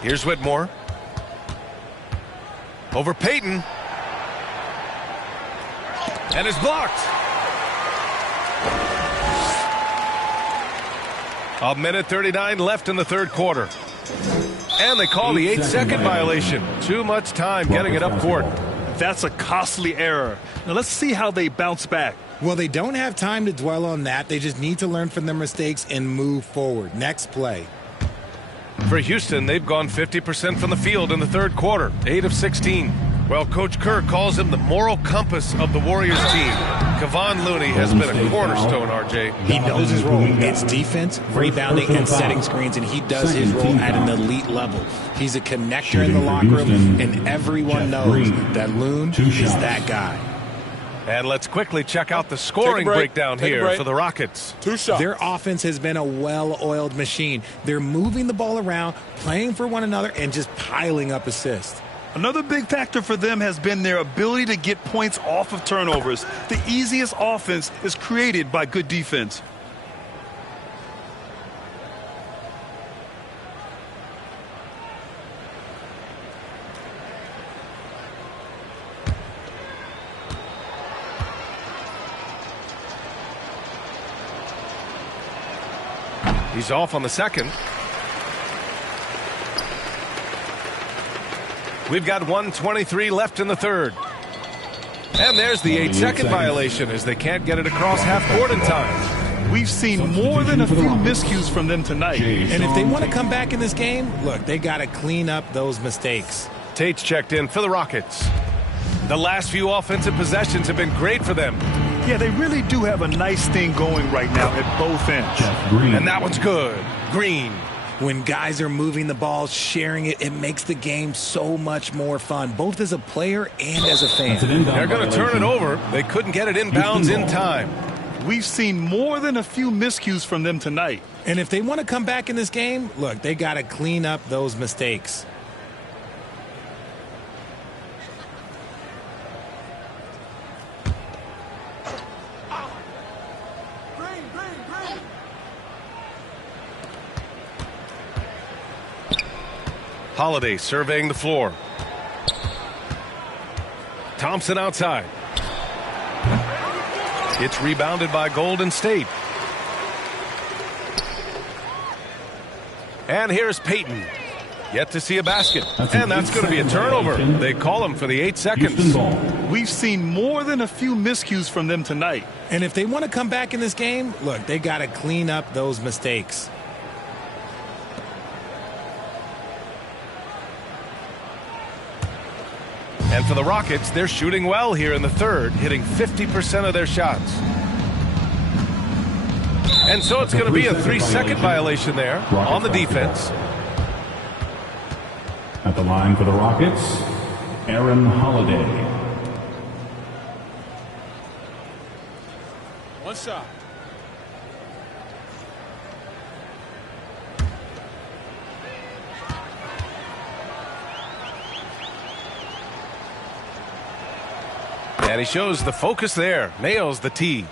Here's Whitmore. Over Payton. And it's blocked. A minute 39 left in the third quarter. And they call the 8-second violation. Too much time getting it up court. That's a costly error. Now let's see how they bounce back. Well, they don't have time to dwell on that. They just need to learn from their mistakes and move forward. Next play. For Houston, they've gone 50% from the field in the third quarter, 8 of 16. Well, Coach Kerr calls him the moral compass of the Warriors team. Kevon Looney has been a cornerstone, RJ. He knows his role. It's defense, rebounding, and setting screens, and he does his role at an elite level. He's a connector in the locker room, and everyone knows that Loon is that guy. And let's quickly check out the scoring breakdown here for the Rockets. 2 shots. Their offense has been a well-oiled machine. They're moving the ball around, playing for one another, and just piling up assists. Another big factor for them has been their ability to get points off of turnovers. The easiest offense is created by good defense. He's off on the second. We've got 1:23 left in the third. And there's the 8-second violation as they can't get it across half court in time. We've seen more than a few miscues from them tonight. And if they want to come back in this game, look, they got to clean up those mistakes. Tate's checked in for the Rockets. The last few offensive possessions have been great for them. Yeah, they really do have a nice thing going right now at both ends. And that one's good. Green. When guys are moving the ball, sharing it, it makes the game so much more fun, both as a player and as a fan. They're going to turn it over. They couldn't get it inbounds in time. We've seen more than a few miscues from them tonight. And if they want to come back in this game, look, they got to clean up those mistakes. Holiday surveying the floor. Thompson outside. It's rebounded by Golden State. And here's Payton. Yet to see a basket. And that's going to be a turnover. They call him for the 8 seconds. We've seen more than a few miscues from them tonight. And if they want to come back in this game, look, they got to clean up those mistakes. And for the Rockets, they're shooting well here in the third, hitting 50% of their shots. And so it's going to be a 3-second violation there on the defense. At the line for the Rockets, Aaron Holiday. One shot. And he shows the focus there. Nails the tee.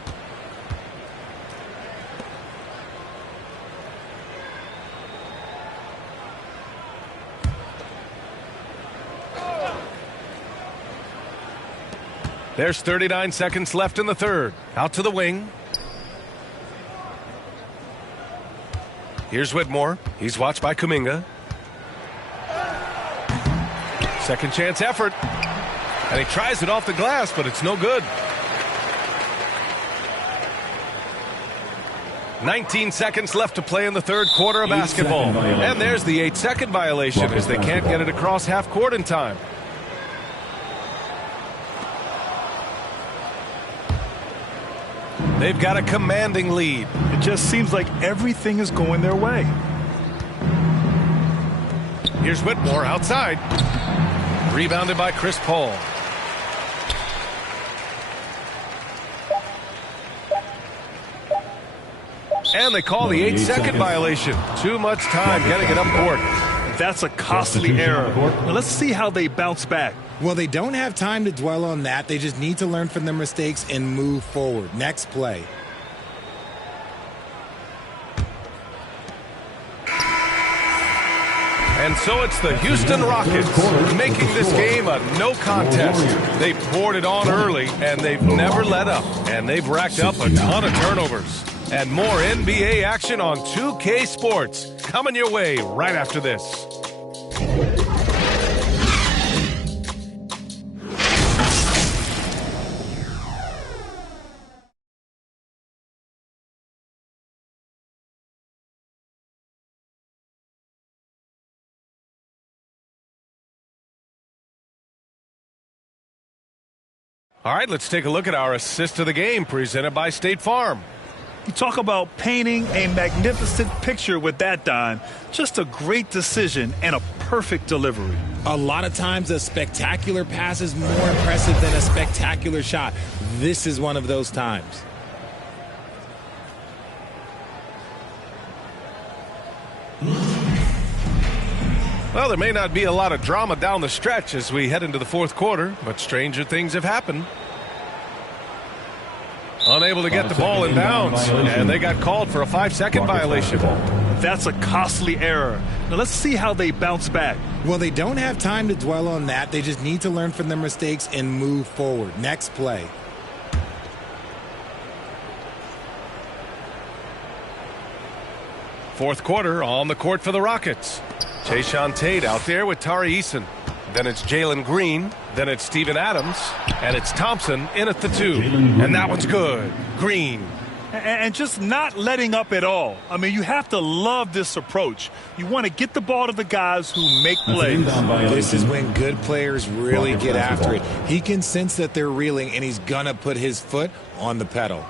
There's 39 seconds left in the third. Out to the wing. Here's Whitmore. He's watched by Kuminga. Second chance effort. And he tries it off the glass, but it's no good. 19 seconds left to play in the third quarter of basketball. And there's the 8-second violation as they can't get it across half court in time. They've got a commanding lead. It just seems like everything is going their way. Here's Whitmore outside. Rebounded by Chris Paul. And they call the 8-second violation. Too much time getting it up court. That's a costly error. Now let's see how they bounce back. Well, they don't have time to dwell on that. They just need to learn from their mistakes and move forward. Next play. And so it's the Houston Rockets making this game a no contest. They poured it on early, and they've never let up. And they've racked up a ton of turnovers. And more NBA action on 2K Sports coming your way right after this. All right, let's take a look at our assist of the game presented by State Farm. You talk about painting a magnificent picture with that, Don. Just a great decision and a perfect delivery. A lot of times a spectacular pass is more impressive than a spectacular shot. This is one of those times. Well, there may not be a lot of drama down the stretch as we head into the fourth quarter, but stranger things have happened. Unable to get the ball in bounds, and they got called for a 5-second violation. That's a costly error. Now let's see how they bounce back. Well, they don't have time to dwell on that. They just need to learn from their mistakes and move forward. Next play. Fourth quarter on the court for the Rockets. Tayshaun Tate out there with Tari Eason. Then it's Jalen Green. Then it's Steven Adams. And it's Thompson in at the 2. And that one's good. Green. And just not letting up at all. I mean, you have to love this approach. You want to get the ball to the guys who make plays. This is when good players really get after it. He can sense that they're reeling, and he's going to put his foot on the pedal.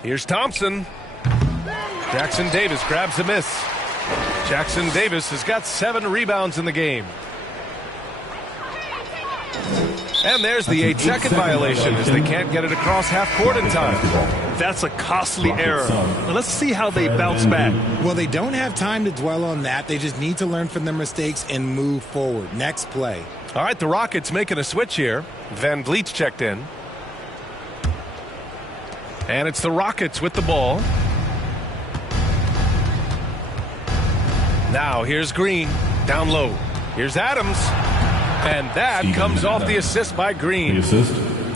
Here's Thompson. Jackson Davis grabs a miss. Jackson Davis has got 7 rebounds in the game. And there's the 8-second violation as they can't get it across half court in time. That's a costly error. Now let's see how they bounce back. Well, they don't have time to dwell on that. They just need to learn from their mistakes and move forward. Next play. All right, the Rockets making a switch here. Van Vliet checked in. And it's the Rockets with the ball. Now here's Green down low. Here's Adams. And that comes off the assist by Green.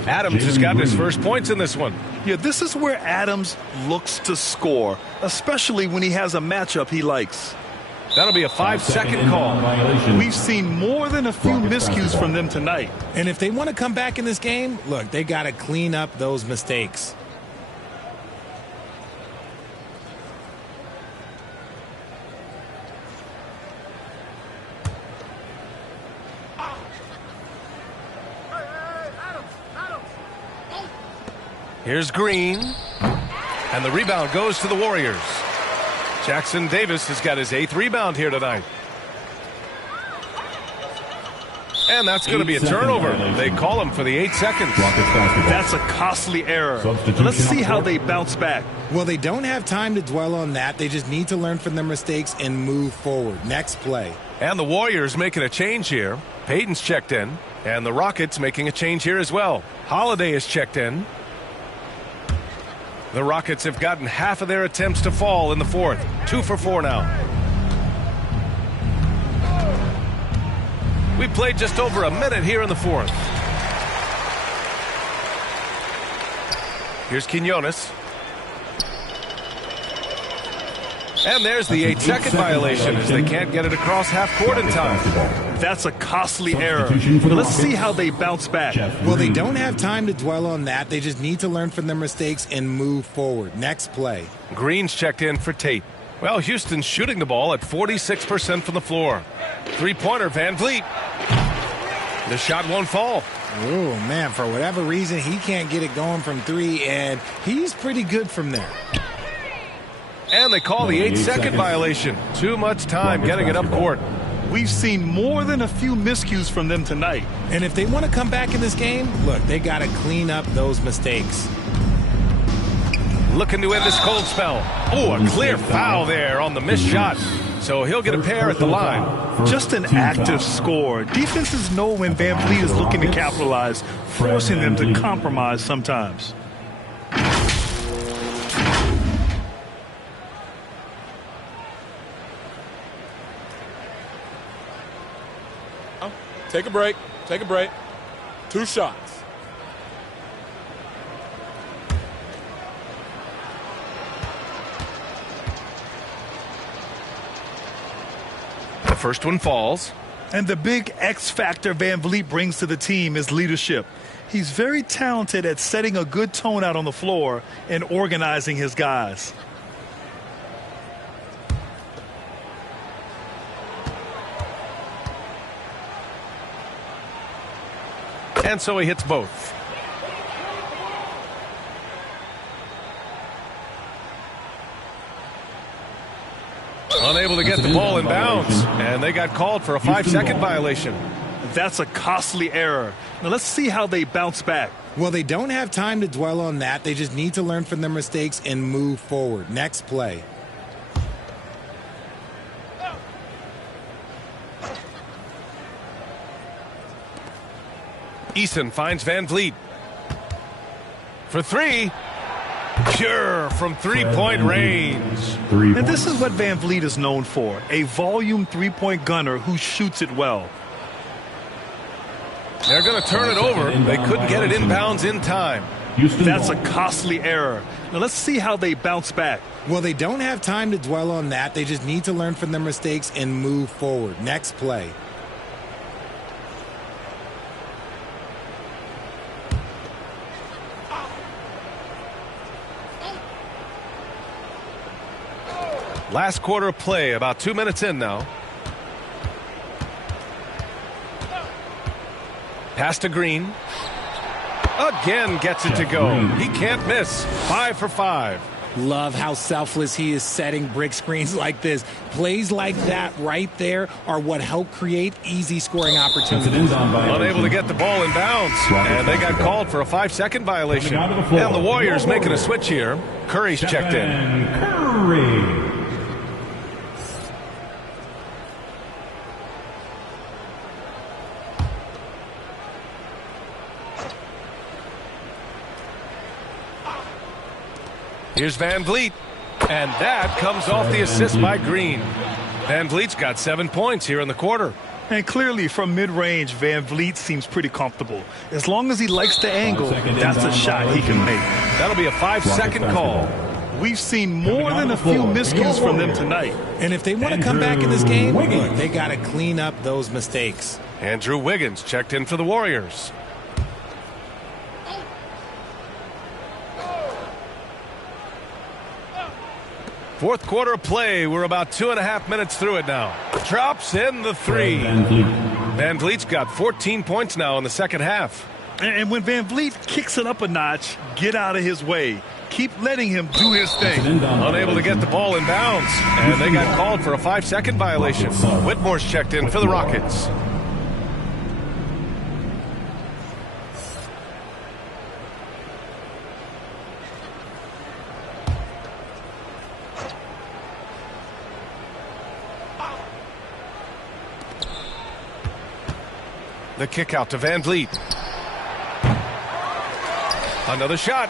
Adams has gotten his first points in this one. Yeah, this is where Adams looks to score, especially when he has a matchup he likes. That'll be a 5-second call. We've seen more than a few miscues from them tonight. And if they want to come back in this game, look, they got to clean up those mistakes. Here's Green. And the rebound goes to the Warriors. Jackson Davis has got his 8th rebound here tonight. And that's going to be a turnover. They call him for the 8 seconds. That's a costly error. Let's see how they bounce back. Well, they don't have time to dwell on that. They just need to learn from their mistakes and move forward. Next play. And the Warriors making a change here. Payton's checked in. And the Rockets making a change here as well. Holiday is checked in. The Rockets have gotten half of their attempts to fall in the fourth. 2 for 4 now. We played just over a minute here in the fourth. Here's Quinones. And there's the 8-second violation as they can't get it across half court in time. That's a costly error. Let's see how they bounce back. Well, they don't have time to dwell on that. They just need to learn from their mistakes and move forward. Next play. Green's checked in for Tate. Well, Houston's shooting the ball at 46% from the floor. Three-pointer, Van Vliet. The shot won't fall. Oh, man, for whatever reason, he can't get it going from three, and he's pretty good from there. And they call the 8-second violation. Too much time getting it up court. We've seen more than a few miscues from them tonight. And if they want to come back in this game, look, they got to clean up those mistakes. Looking to end this cold spell. Oh, a clear foul there on the missed shot. So he'll get a pair at the line. Just an active score. Defenses know when Van Vliet is looking to capitalize, forcing them to compromise sometimes. Take a break. Take a break. 2 shots. The first one falls. And the big X factor Van Vliet brings to the team is leadership. He's very talented at setting a good tone out on the floor and organizing his guys. And so he hits both. Unable to get the ball in bounds. And they got called for a 5-second violation. That's a costly error. Now let's see how they bounce back. Well, they don't have time to dwell on that. They just need to learn from their mistakes and move forward. Next play. Eason finds Van Vliet. For three. Pure from three-point range. And this is what Van Vliet is known for, a volume three-point gunner who shoots it well. They're going to turn it over. They couldn't get it inbounds in time. That's a costly error. Now let's see how they bounce back. Well, they don't have time to dwell on that. They just need to learn from their mistakes and move forward. Next play. Last quarter of play, about 2 minutes in now. Pass to Green. Again gets it to go. He can't miss. 5 for 5. Love how selfless he is setting brick screens like this. Plays like that right there are what help create easy scoring opportunities. Unable to get the ball in bounds. And they got called for a 5-second violation. And the Warriors making a switch here. Curry's checked in. Curry. Here's Van Vliet, and that comes off the assist by Green. Van Vliet's got 7 points here in the quarter. And clearly from mid-range, Van Vliet seems pretty comfortable. As long as he likes the angle, that's a shot he can make. That'll be a 5-second call. We've seen more than a few miscues from them tonight. And if they want to come back in this game, look, they got to clean up those mistakes. Andrew Wiggins checked in for the Warriors. Fourth quarter of play. We're about 2.5 minutes through it now. Drops in the three. Van Vliet's got 14 points now in the second half. And when Van Vliet kicks it up a notch, get out of his way. Keep letting him do his thing. Unable to get the ball in bounds. And they got called for a 5-second violation. Whitmore's checked in for the Rockets. The kick out to Van Vliet. Another shot.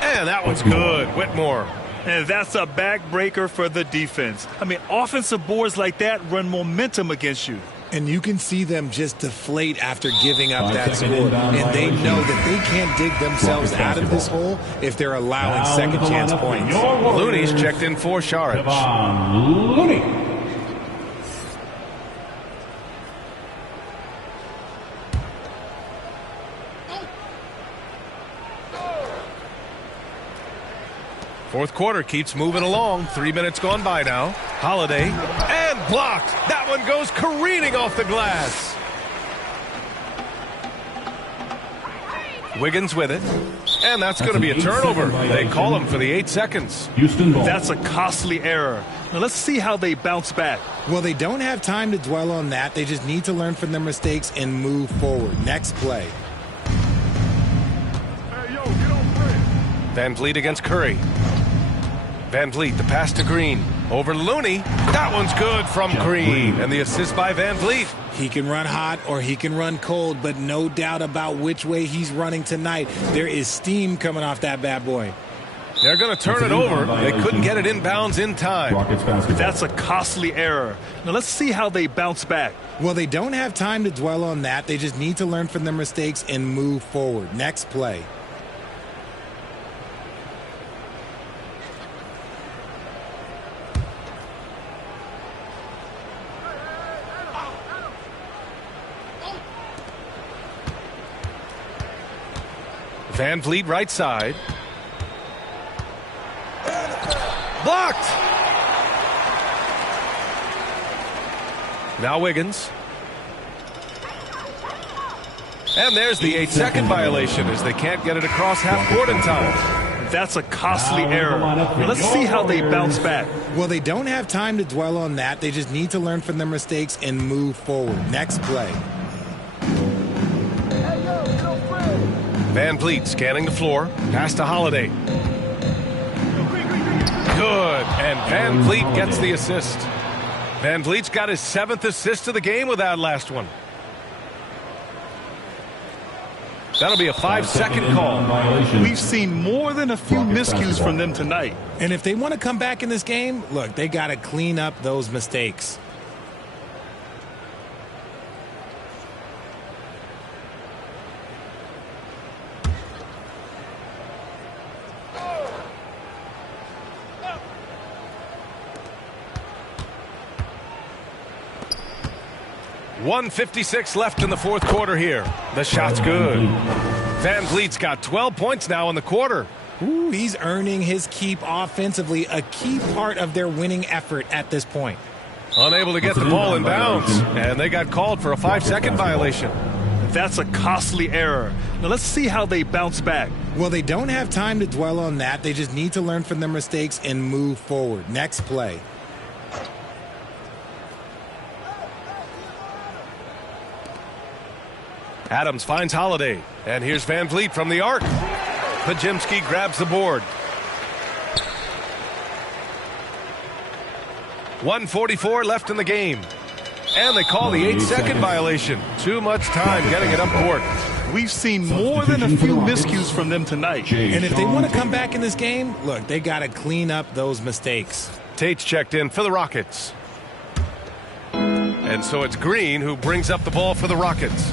And that one's good. Whitmore. And that's a backbreaker for the defense. I mean, offensive boards like that run momentum against you. And you can see them just deflate after giving up that score. And they know that they can't dig themselves out of this hole if they're allowing second chance points. Looney's checked in for Saric. Looney. Fourth quarter keeps moving along. 3 minutes gone by now. Holiday, and blocked. That one goes careening off the glass. Wiggins with it. And that's going to be a turnover. They call him for the 8 seconds. Houston ball. That's a costly error. Now let's see how they bounce back. Well, they don't have time to dwell on that. They just need to learn from their mistakes and move forward. Next play. Van Vliet against Curry. Van Vliet, the pass to Green. Over Looney. That one's good from Green. And the assist by Van Vliet. He can run hot or he can run cold, but no doubt about which way he's running tonight. There is steam coming off that bad boy. They're going to turn it over. They couldn't get it inbounds in time. That's a costly error. Now let's see how they bounce back. Well, they don't have time to dwell on that. They just need to learn from their mistakes and move forward. Next play. Van Vliet right side. Blocked! Now Wiggins. And there's the 8-second violation as they can't get it across half court in time. That's a costly error. Now let's see how they bounce back. Well, they don't have time to dwell on that. They just need to learn from their mistakes and move forward. Next play. Van Vliet scanning the floor. Pass to Holiday. Good. And Van Vliet gets the assist. Van Vliet's got his 7th assist of the game with that last one. That'll be a 5-second call. We've seen more than a few miscues from them tonight. And if they want to come back in this game, look, they got to clean up those mistakes. .156 left in the fourth quarter here. The shot's good. Van Vliet's got 12 points now in the quarter. Ooh, he's earning his keep offensively, a key part of their winning effort at this point. Unable to get the ball in bounds, and they got called for a 5-second violation. That's a costly error. Now let's see how they bounce back. Well, they don't have time to dwell on that. They just need to learn from their mistakes and move forward. Next play. Adams finds Holiday, and here's Van Vliet from the arc. Podziemski grabs the board. 1:44 left in the game. And they call the 8-second violation. Too much time getting it up court. We've seen more than a few miscues from them tonight. And if they want to come back in this game, look, they got to clean up those mistakes. Tate's checked in for the Rockets. And so it's Green who brings up the ball for the Rockets.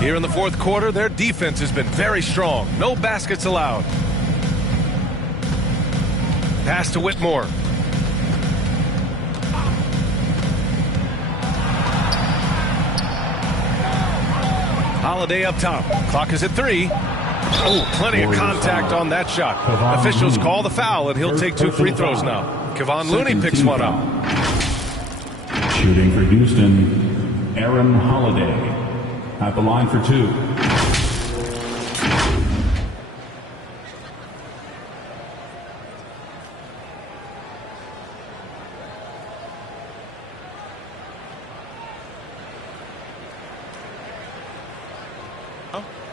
Here in the fourth quarter, their defense has been very strong. No baskets allowed. Pass to Whitmore. Holiday up top. Clock is at 3. Oh, plenty of contact on that shot. Officials call the foul, and he'll take 2 free throws now. Kevon Looney picks one up. Shooting for Houston, Aaron Holiday. At the line for 2.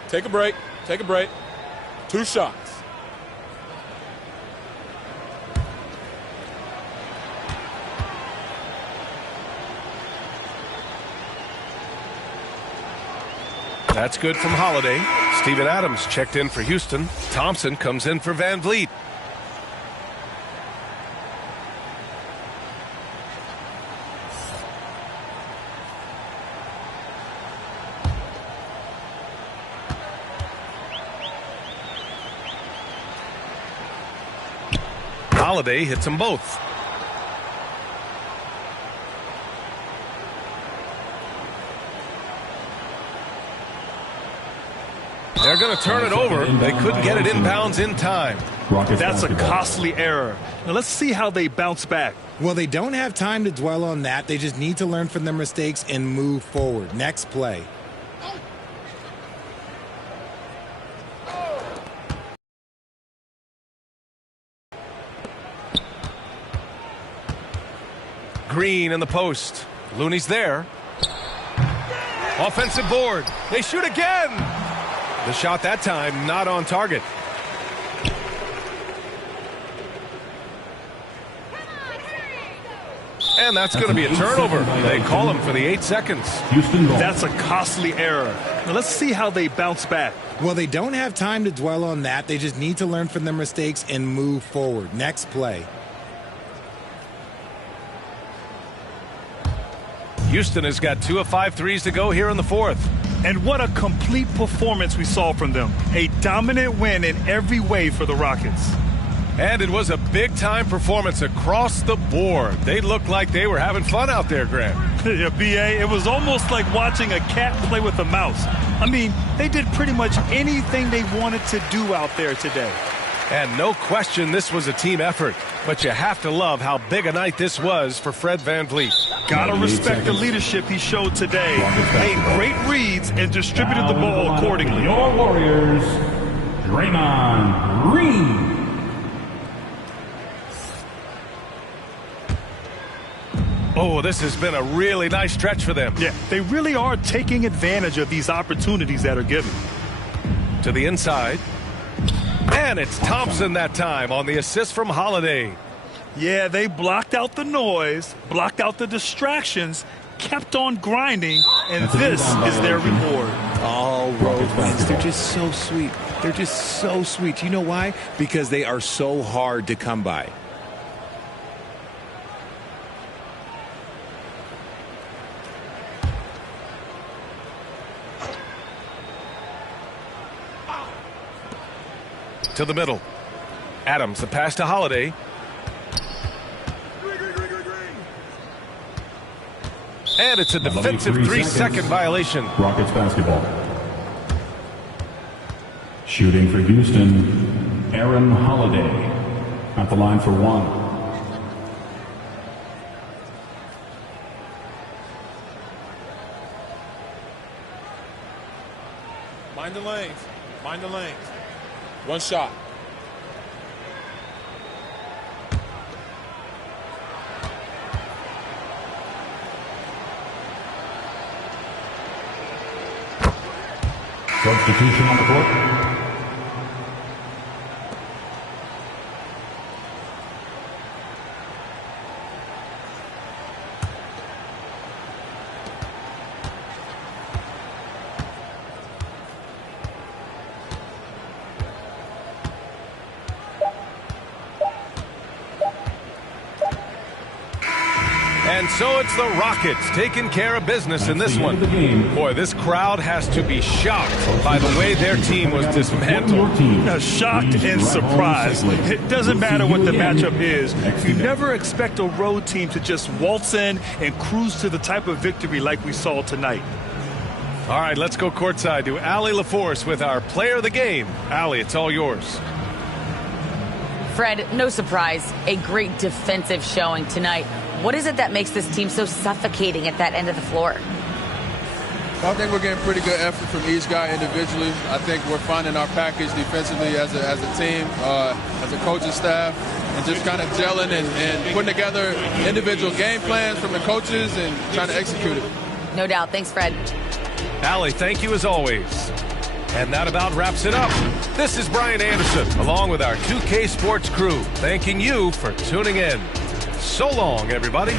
Take a break. Take a break. 2 shots. That's good from Holiday. Steven Adams checked in for Houston. Thompson comes in for Van Vliet. Holiday hits them both. They're going to turn it over. They couldn't get it inbounds in time. That's a costly error. Now let's see how they bounce back. Well, they don't have time to dwell on that. They just need to learn from their mistakes and move forward. Next play. Green in the post. Looney's there. Offensive board. They shoot again. The shot that time not on target. And that's going to be a turnover. They call him for the 8 seconds. That's a costly error. Now let's see how they bounce back. Well, they don't have time to dwell on that. They just need to learn from their mistakes and move forward. Next play. Houston has got 2 of 5 threes to go here in the fourth. And what a complete performance we saw from them. A dominant win in every way for the Rockets. And it was a big-time performance across the board. They looked like they were having fun out there, Grant. Yeah, B.A., it was almost like watching a cat play with a mouse. I mean, they did pretty much anything they wanted to do out there today. And no question this was a team effort. But you have to love how big a night this was for Fred VanVleet. Gotta respect the leadership he showed today. Made great reads and distributed the ball accordingly. Your Warriors, Draymond Green. Oh, this has been a really nice stretch for them. Yeah, they really are taking advantage of these opportunities that are given. To the inside. And it's Thompson that time on the assist from Holiday. Yeah, they blocked out the noise, blocked out the distractions, kept on grinding, and this is their reward. All road wins. They're just so sweet. They're just so sweet. You know why? Because they are so hard to come by. To the middle. Adams, the pass to Holiday. And it's a defensive 3-second violation. Rockets basketball. Shooting for Houston, Aaron Holiday. At the line for 1. Mind the lanes. Mind the lanes. One shot. Substitution on the court. And so it's the Rockets taking care of business in this one. Boy, this crowd has to be shocked by the way their team was dismantled. Now, shocked and surprised. It doesn't matter what the matchup is. You never expect a road team to just waltz in and cruise to the type of victory like we saw tonight. All right, let's go courtside to Allie LaForce with our player of the game. Allie, it's all yours. Fred, no surprise, a great defensive showing tonight. What is it that makes this team so suffocating at that end of the floor? I think we're getting pretty good effort from each guy individually. I think we're finding our package defensively as a team, as a coaching staff, and just kind of gelling and putting together individual game plans from the coaches and trying to execute it. No doubt. Thanks, Fred. Allie, thank you as always. And that about wraps it up. This is Brian Anderson, along with our 2K Sports crew, thanking you for tuning in. So long, everybody.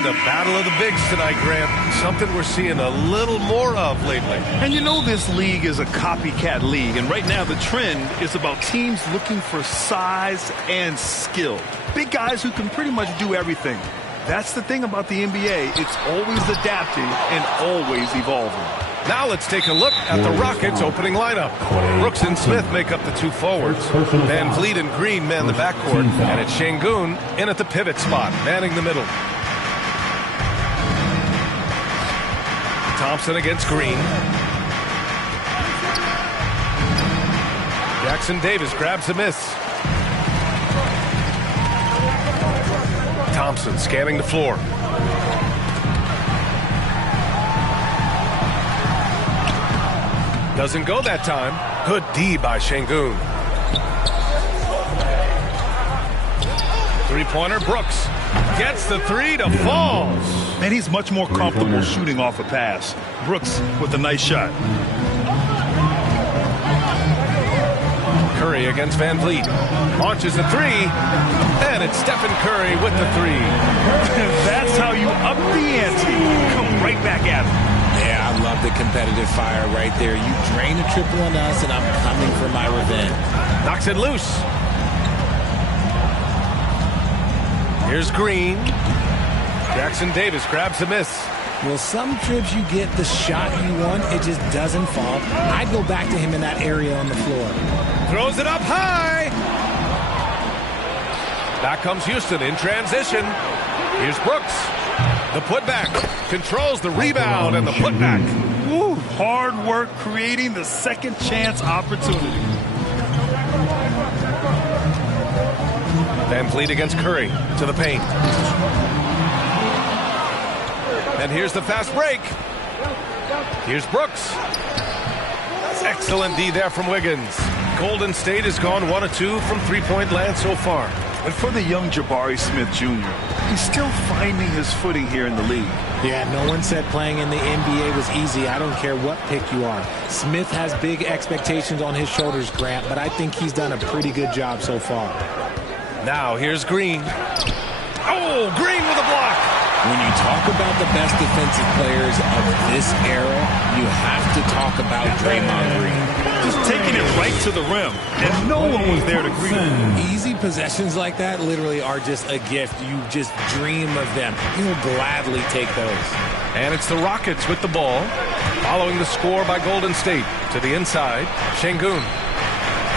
And a battle of the bigs tonight, Grant. Something we're seeing a little more of lately. And you know this league is a copycat league, and right now the trend is about teams looking for size and skill. Big guys who can pretty much do everything. That's the thing about the NBA. It's always adapting and always evolving. Now let's take a look at the Rockets' opening lineup. Brooks and Smith make up the two forwards. Van Vliet and Green man the backcourt. And it's Şengün in at the pivot spot, manning the middle. Thompson against Green. Jackson Davis grabs a miss. Thompson scanning the floor. Doesn't go that time. Good D by Şengün. Three-pointer, Brooks. Gets the three to falls. And he's much more comfortable shooting off a pass. Brooks with a nice shot. Curry against Van Vliet. Launches a three. And it's Stephen Curry with the three. That's how you up the ante. Come right back at him. Yeah, I love the competitive fire right there. You drain a triple on us, and I'm coming for my revenge. Knocks it loose. Here's Green. Jackson Davis grabs a miss. Well, some trips you get the shot you want, it just doesn't fall. I'd go back to him in that area on the floor. Throws it up high. Back comes Houston in transition. Here's Brooks. The putback. Controls the rebound and the putback. Woo, hard work creating the second chance opportunity. Van Vliet against Curry to the paint. And here's the fast break. Here's Brooks. Excellent D there from Wiggins. Golden State has gone 1 of 2 from three-point land so far. And for the young Jabari Smith Jr., he's still finding his footing here in the league. Yeah, no one said playing in the NBA was easy. I don't care what pick you are. Smith has big expectations on his shoulders, Grant, but I think he's done a pretty good job so far. Now here's Green. Oh, Green with a block. When you talk about the best defensive players of this era, you have to talk about Draymond Green. Just taking it right to the rim, and no one was there to greet him. Easy possessions like that literally are just a gift. You just dream of them. He'll gladly take those. And it's the Rockets with the ball, following the score by Golden State. To the inside, Şengün.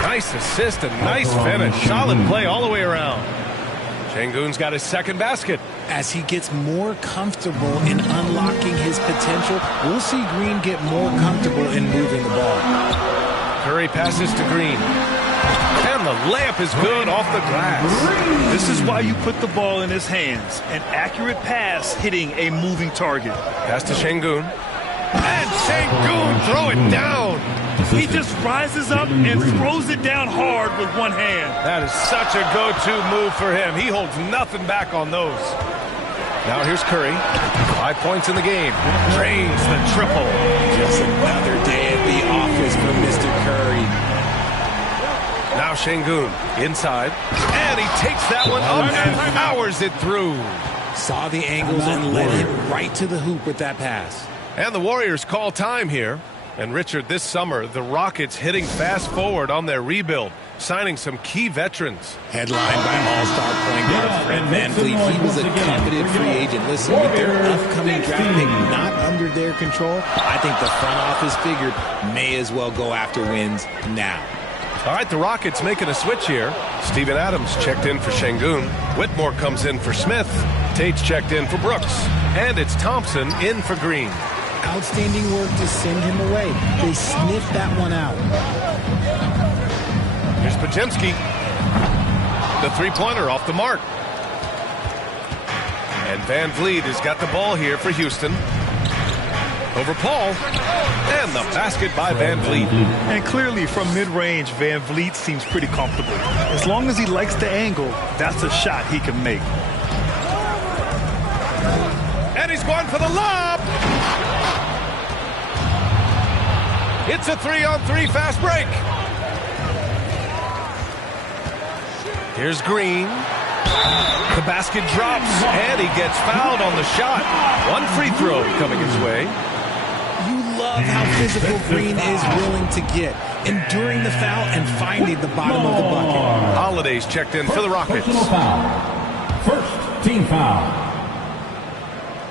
Nice assist and nice finish. Solid play all the way around. Şengün's got his second basket. As he gets more comfortable in unlocking his potential, we'll see Green get more comfortable in moving the ball. Curry passes to Green. And the layup is good off the glass. This is why you put the ball in his hands. An accurate pass hitting a moving target. Pass to Şengün. And Şengün throw it down. He just rises up and throws it down hard with one hand. That is such a go-to move for him. He holds nothing back on those. Now here's Curry. 5 points in the game. Drains the triple. Just another day at the office for Mr. Curry. Now Şengün inside. And he takes that one up and powers it through. Saw the angles and led him right to the hoop with that pass. And the Warriors call time here. And Richard, this summer, the Rockets hitting fast forward on their rebuild, signing some key veterans. Headlined by all-star point guard Fred VanVleet. He was a coveted free agent. Listen, with their upcoming draft pick not under their control, I think the front office figured may as well go after wins now. All right, the Rockets making a switch here. Steven Adams checked in for Şengün. Whitmore comes in for Smith. Tate's checked in for Brooks. And it's Thompson in for Green. Outstanding work to send him away. They sniffed that one out. Here's Podziemski. The three-pointer off the mark. And Van Vliet has got the ball here for Houston. Over Paul. And the basket by Van Vliet. And clearly from mid-range, Van Vliet seems pretty comfortable. As long as he likes the angle, that's a shot he can make. And he's going for the lob. It's a 3-on-3 fast break. Here's Green. The basket drops, and he gets fouled on the shot. One free throw coming his way. You love how physical Green is willing to get, enduring the foul and finding the bottom of the bucket. Holiday's checked in for the Rockets. Personal foul. First team foul.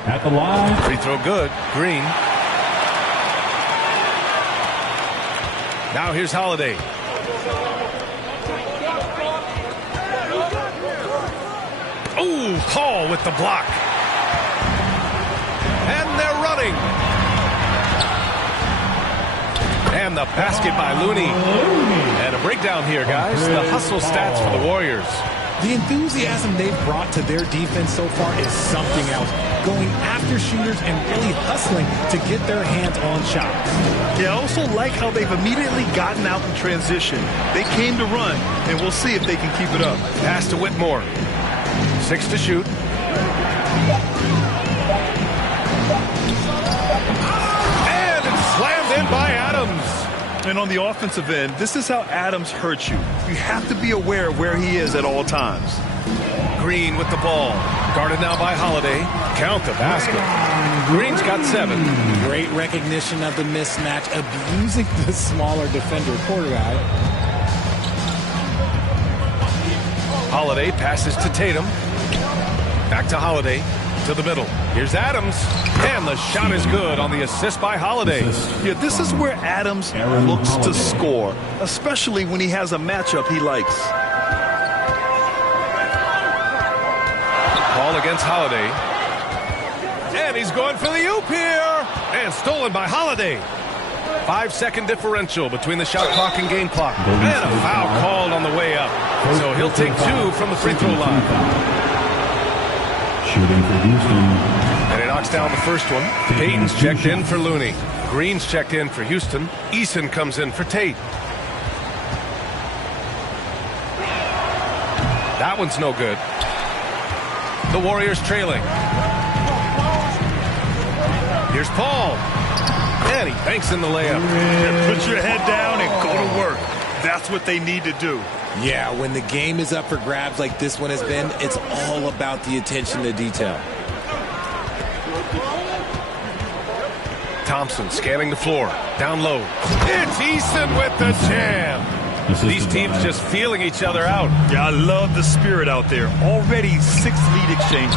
At the line. Free throw good. Green. Now here's Holiday. Oh, Paul with the block. And they're running. And the basket by Looney. And a breakdown here, guys. The hustle stats for the Warriors. The enthusiasm they've brought to their defense so far is something else. Going after shooters and really hustling to get their hands on shots. Yeah, I also like how they've immediately gotten out in transition. They came to run, and we'll see if they can keep it up. Pass to Whitmore. 6 to shoot. And it's slammed in by Adams. And on the offensive end, this is how Adams hurts you. You have to be aware of where he is at all times. Green with the ball. Guarded now by Holiday. Count the basket. Green's got 7. Great recognition of the mismatch, abusing the smaller defender quarterback. Holiday passes to Tatum. Back to Holiday. To the middle. Here's Adams. And the shot is good on the assist by Holiday. Yeah, this is where Adams looks to score, especially when he has a matchup he likes. Ball against Holiday. And he's going for the oop here. And stolen by Holiday. 5-second differential between the shot clock and game clock. And a foul called on the way up. So he'll take 2 from the free throw line. Shooting for Houston. And he knocks down the first one. Payton's checked in for Looney. Green's checked in for Houston. Eason comes in for Tate. That one's no good. The Warriors trailing. Here's Paul. And he banks in the layup. Yeah, put your head down and go to work. That's what they need to do. Yeah, when the game is up for grabs like this one has been, it's all about the attention to detail. Thompson scanning the floor. Down low. It's Eason with the jam. These teams just feeling each other out. Yeah, I love the spirit out there. Already 6 lead exchanges.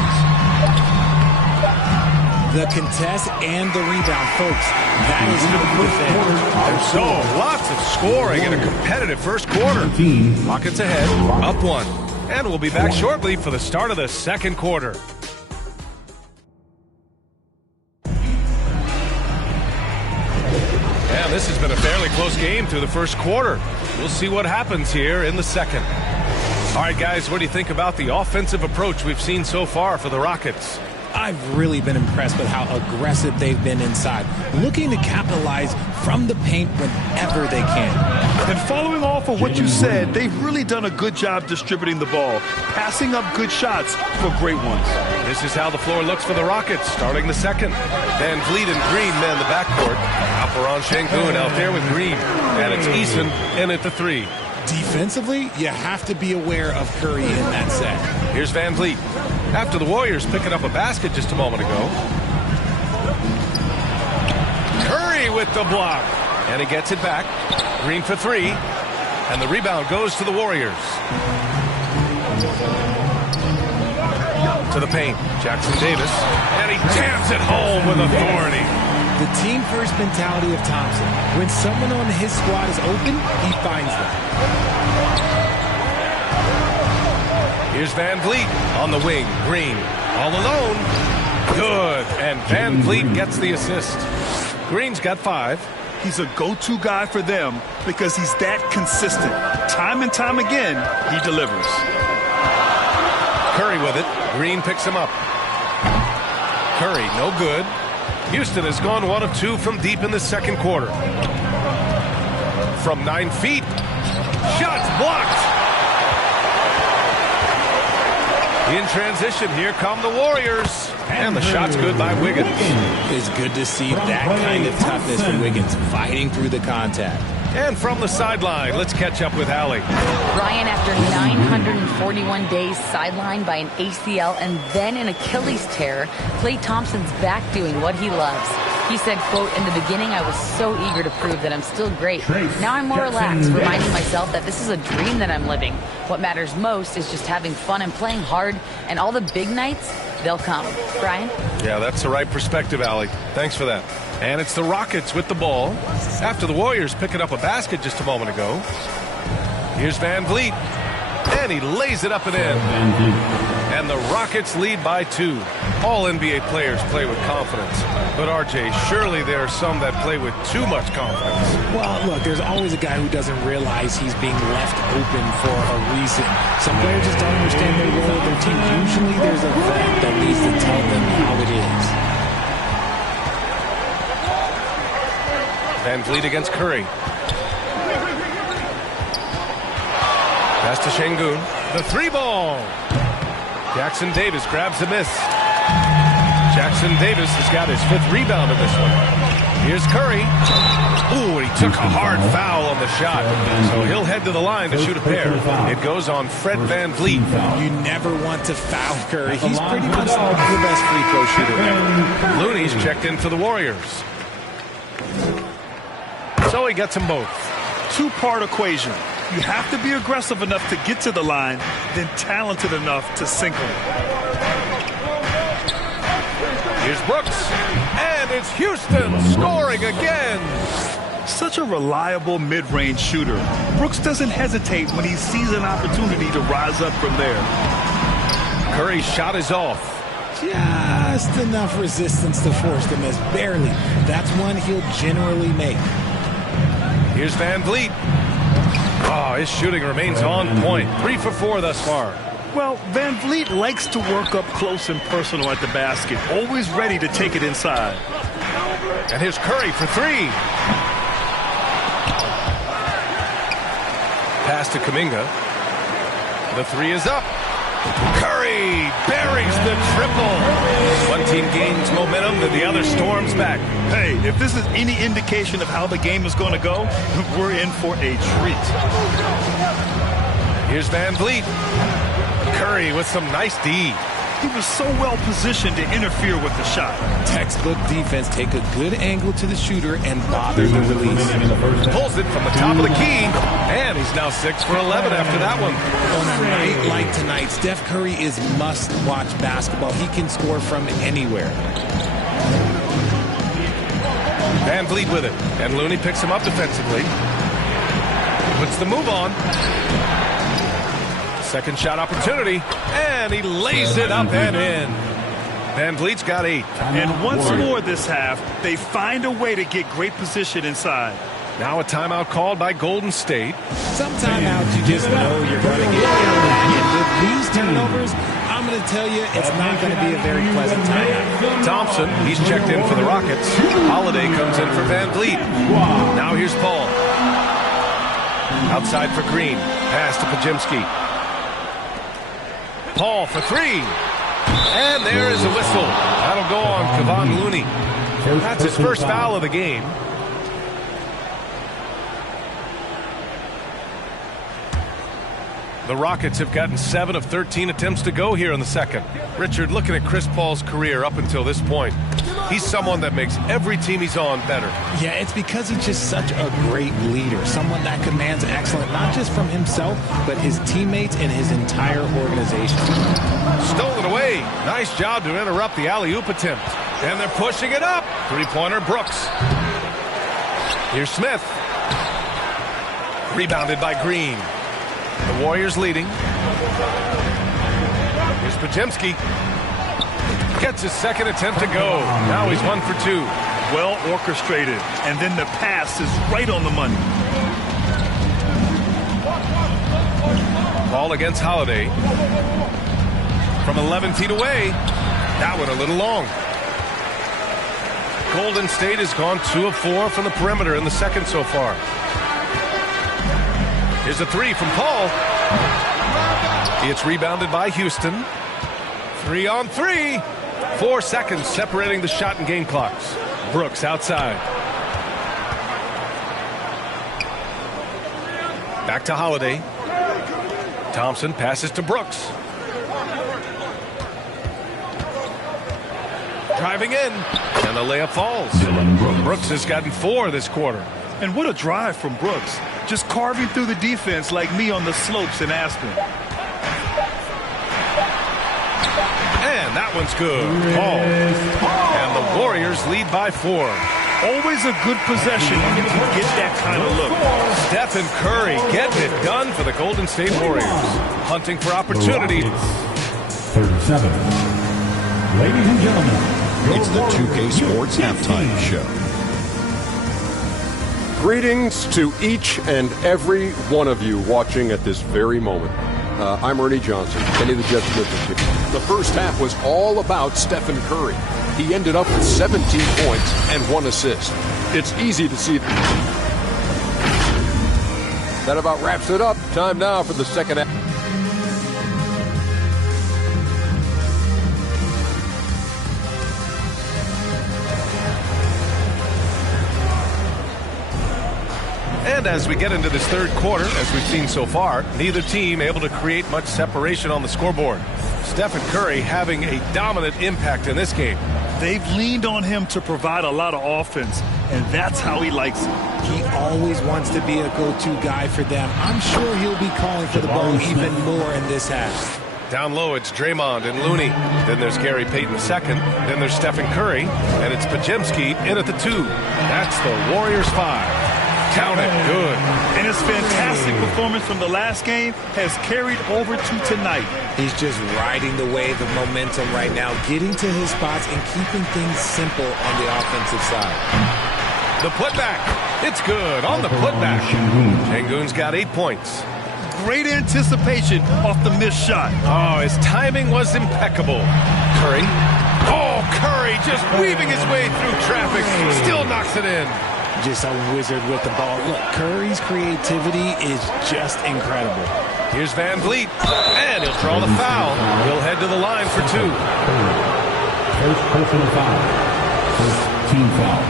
The contest and the rebound, folks. That is how you defend. So, lots of scoring in a competitive first quarter. Rockets ahead, up 1. And we'll be back shortly for the start of the second quarter. Yeah, this has been a fairly close game through the first quarter. We'll see what happens here in the second. All right, guys, what do you think about the offensive approach we've seen so far for the Rockets? I've really been impressed with how aggressive they've been inside, looking to capitalize from the paint whenever they can. And following off of what you said, they've really done a good job distributing the ball, passing up good shots for great ones. This is how the floor looks for the Rockets, starting the second. Van Vliet and Green man the backcourt. Alperon Şengün out there with Green. And it's Eason in at the 3. Defensively, you have to be aware of Curry in that set. Here's Van Vliet. After the Warriors picking up a basket just a moment ago. Curry with the block. And he gets it back. Green for 3. And the rebound goes to the Warriors. To the paint. Jackson Davis. And he jams it home with authority. The team-first mentality of Thompson. When someone on his squad is open, he finds them. Here's Van Vliet on the wing. Green all alone. Good. And Van Vliet gets the assist. Green's got 5. He's a go-to guy for them because he's that consistent. Time and time again, he delivers. Curry with it. Green picks him up. Curry, no good. Houston has gone 1 of 2 from deep in the second quarter. From 9 feet. Shots blocked. In transition, here come the Warriors. And the shot's good by Wiggins. It's good to see that kind of toughness from Wiggins, fighting through the contact. And from the sideline, let's catch up with Allie. Brian, after 941 days sidelined by an ACL and then an Achilles tear, Klay Thompson's back doing what he loves. He said, quote, "In the beginning, I was so eager to prove that I'm still great. Now I'm more relaxed, reminding myself that this is a dream that I'm living. What matters most is just having fun and playing hard, and all the big nights, they'll come." Brian? Yeah, that's the right perspective, Allie. Thanks for that. And it's the Rockets with the ball after the Warriors picking up a basket just a moment ago. Here's Van Vliet, and he lays it up and in. And the Rockets lead by 2. All NBA players play with confidence. But, RJ, surely there are some that play with too much confidence. Well, look, there's always a guy who doesn't realize he's being left open for a reason. Some players just don't understand their role with their team. Usually there's a vet that needs to tell them how it is. Van Vliet against Curry. Pass to Şengün. The 3-ball. Jackson Davis grabs the miss. Jackson Davis has got his 5th rebound in this one. Here's Curry. Ooh, he took a hard foul on the shot. So he'll head to the line to shoot a pair. It goes on Fred Van Vliet. You never want to foul Curry. He's pretty much the best free throw shooter ever. Looney's checked in for the Warriors. So he gets them both. Two-part equation. You have to be aggressive enough to get to the line, then talented enough to sink them. Here's Brooks, and it's Houston scoring again. Such a reliable mid-range shooter. Brooks doesn't hesitate when he sees an opportunity to rise up from there. Curry's shot is off. Just enough resistance to force the miss. Barely. That's one he'll generally make. Here's Van Vliet. Oh, his shooting remains on point. 3 for 4 thus far. Well, Van Vliet likes to work up close and personal at the basket, always ready to take it inside. And here's Curry for 3. Pass to Kuminga. The 3 is up. Curry buries the triple. One team gains momentum, and the other storms back. Hey, if this is any indication of how the game is going to go, we're in for a treat. Here's Van Vliet. Curry with some nice D. He was so well positioned to interfere with the shot. Textbook defense. Take a good angle to the shooter and bother the release. Pulls it from the top of the key, and he's now 6 for 11 after that one. On a night like tonight, Steph Curry is must-watch basketball. He can score from anywhere. Van Vliet with it, and Looney picks him up defensively. Puts the move on. Second shot opportunity, and he lays it up and in. Van Vliet's got 8. And once more this half, they find a way to get great position inside. Now a timeout called by Golden State. Some timeouts you just know you're going to get back. And with these turnovers, I'm going to tell you it's not going to be a very pleasant timeout. Thompson, he's checked in for the Rockets. Holiday comes in for Van Vliet. Now here's Paul. Outside for Green. Pass to Podziemski. Paul for 3. And there is a whistle. That'll go on Kevon Looney. That's his first foul of the game. The Rockets have gotten 7 of 13 attempts to go here in the second. Richard, looking at Chris Paul's career up until this point, he's someone that makes every team he's on better. Yeah, it's because he's just such a great leader, someone that commands excellence, not just from himself, but his teammates and his entire organization. Stolen away. Nice job to interrupt the alley-oop attempt. And they're pushing it up. Three-pointer Brooks. Here's Smith. Rebounded by Green. The Warriors leading. Here's Podziemski. Gets his second attempt to go. Now he's 1 for 2. Well orchestrated. And then the pass is right on the money. Ball against Holiday. From 11 feet away. That one a little long. Golden State has gone 2 of 4 from the perimeter in the second so far. Here's a 3 from Paul. It's rebounded by Houston. 3 on 3. 4 seconds separating the shot and game clocks. Brooks outside. Back to Holiday. Thompson passes to Brooks. Driving in, and the layup falls. Brooks has gotten 4 this quarter. And what a drive from Brooks. Just carving through the defense like me on the slopes in Aspen. And that one's good. Ball. And the Warriors lead by 4. Always a good possession when you can get that kind of look. Stephen Curry getting it done for the Golden State Warriors. Hunting for opportunity. 37. Ladies and gentlemen, it's the 2K Sports Halftime Show. Greetings to each and every one of you watching at this very moment. I'm Ernie Johnson, Kenny the Jet Smith. The first half was all about Stephen Curry. He ended up with 17 points and 1 assist. It's easy to see that about wraps it up. Time now for the second half. And as we get into this third quarter, as we've seen so far, neither team able to create much separation on the scoreboard. Stephen Curry having a dominant impact in this game. They've leaned on him to provide a lot of offense, and that's how he likes it. He always wants to be a go-to guy for them. I'm sure he'll be calling for the ball even more in this half. Down low, it's Draymond and Looney. Then there's Gary Payton second. Then there's Stephen Curry. And it's Podziemski in at the 2. That's the Warriors 5. Count it good. And his fantastic performance from the last game has carried over to tonight. He's just riding the wave of momentum right now, getting to his spots and keeping things simple on the offensive side. The putback. It's good on the putback. Şengün's got 8 points. Great anticipation off the missed shot. Oh, his timing was impeccable. Curry. Oh, Curry just weaving his way through traffic. Still knocks it in. Just a wizard with the ball. Look, Curry's creativity is just incredible. Here's Van Vliet, and he'll draw the foul. He'll head to the line for 2. First personal foul. First team foul.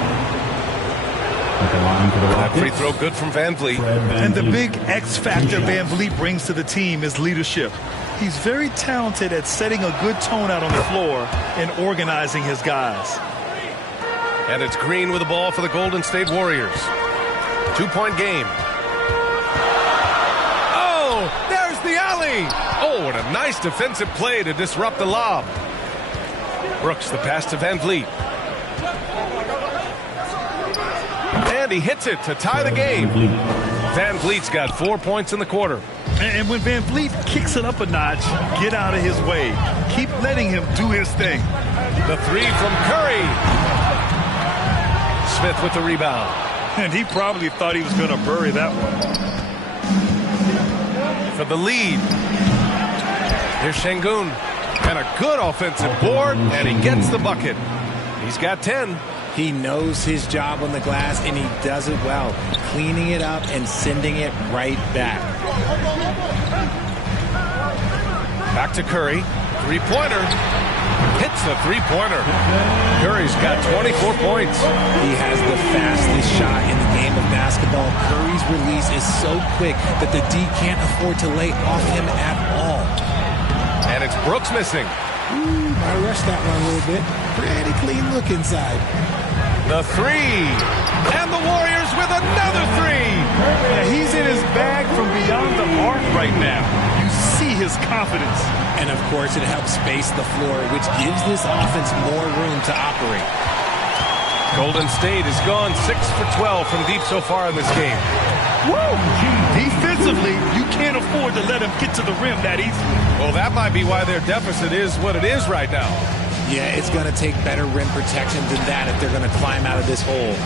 At the line for the Rockets. That free throw good from Van Vliet. And the big X factor Van Vliet brings to the team is leadership. He's very talented at setting a good tone out on the floor and organizing his guys. And it's Green with the ball for the Golden State Warriors. 2-point game. Oh, there's the alley. Oh, and a nice defensive play to disrupt the lob. Brooks, the pass to Van Vliet. And he hits it to tie the game. Van Vliet's got 4 points in the quarter. And when Van Vliet kicks it up a notch, get out of his way. Keep letting him do his thing. The 3 from Curry. Smith with the rebound. And he probably thought he was going to bury that one. For the lead. Here's Şengün. And a good offensive board, and he gets the bucket. He's got 10. He knows his job on the glass, and he does it well, cleaning it up and sending it right back. Back to Curry. Three-pointer. Hits the three-pointer. Curry's got 24 points. He has the fastest shot in the game of basketball. Curry's release is so quick that the D can't afford to lay off him at all. And it's Brooks missing. Ooh, I rushed that one a little bit. Pretty clean look inside. The 3. And the Warriors with another 3. Yeah, he's in his bag from beyond the arc right now. You see his confidence. And, of course, it helps space the floor, which gives this offense more room to operate. Golden State has gone 6 for 12 from deep so far in this game. Woo! Defensively, you can't afford to let him get to the rim that easily. Well, that might be why their deficit is what it is right now. Yeah, it's going to take better rim protection than that if they're going to climb out of this hole.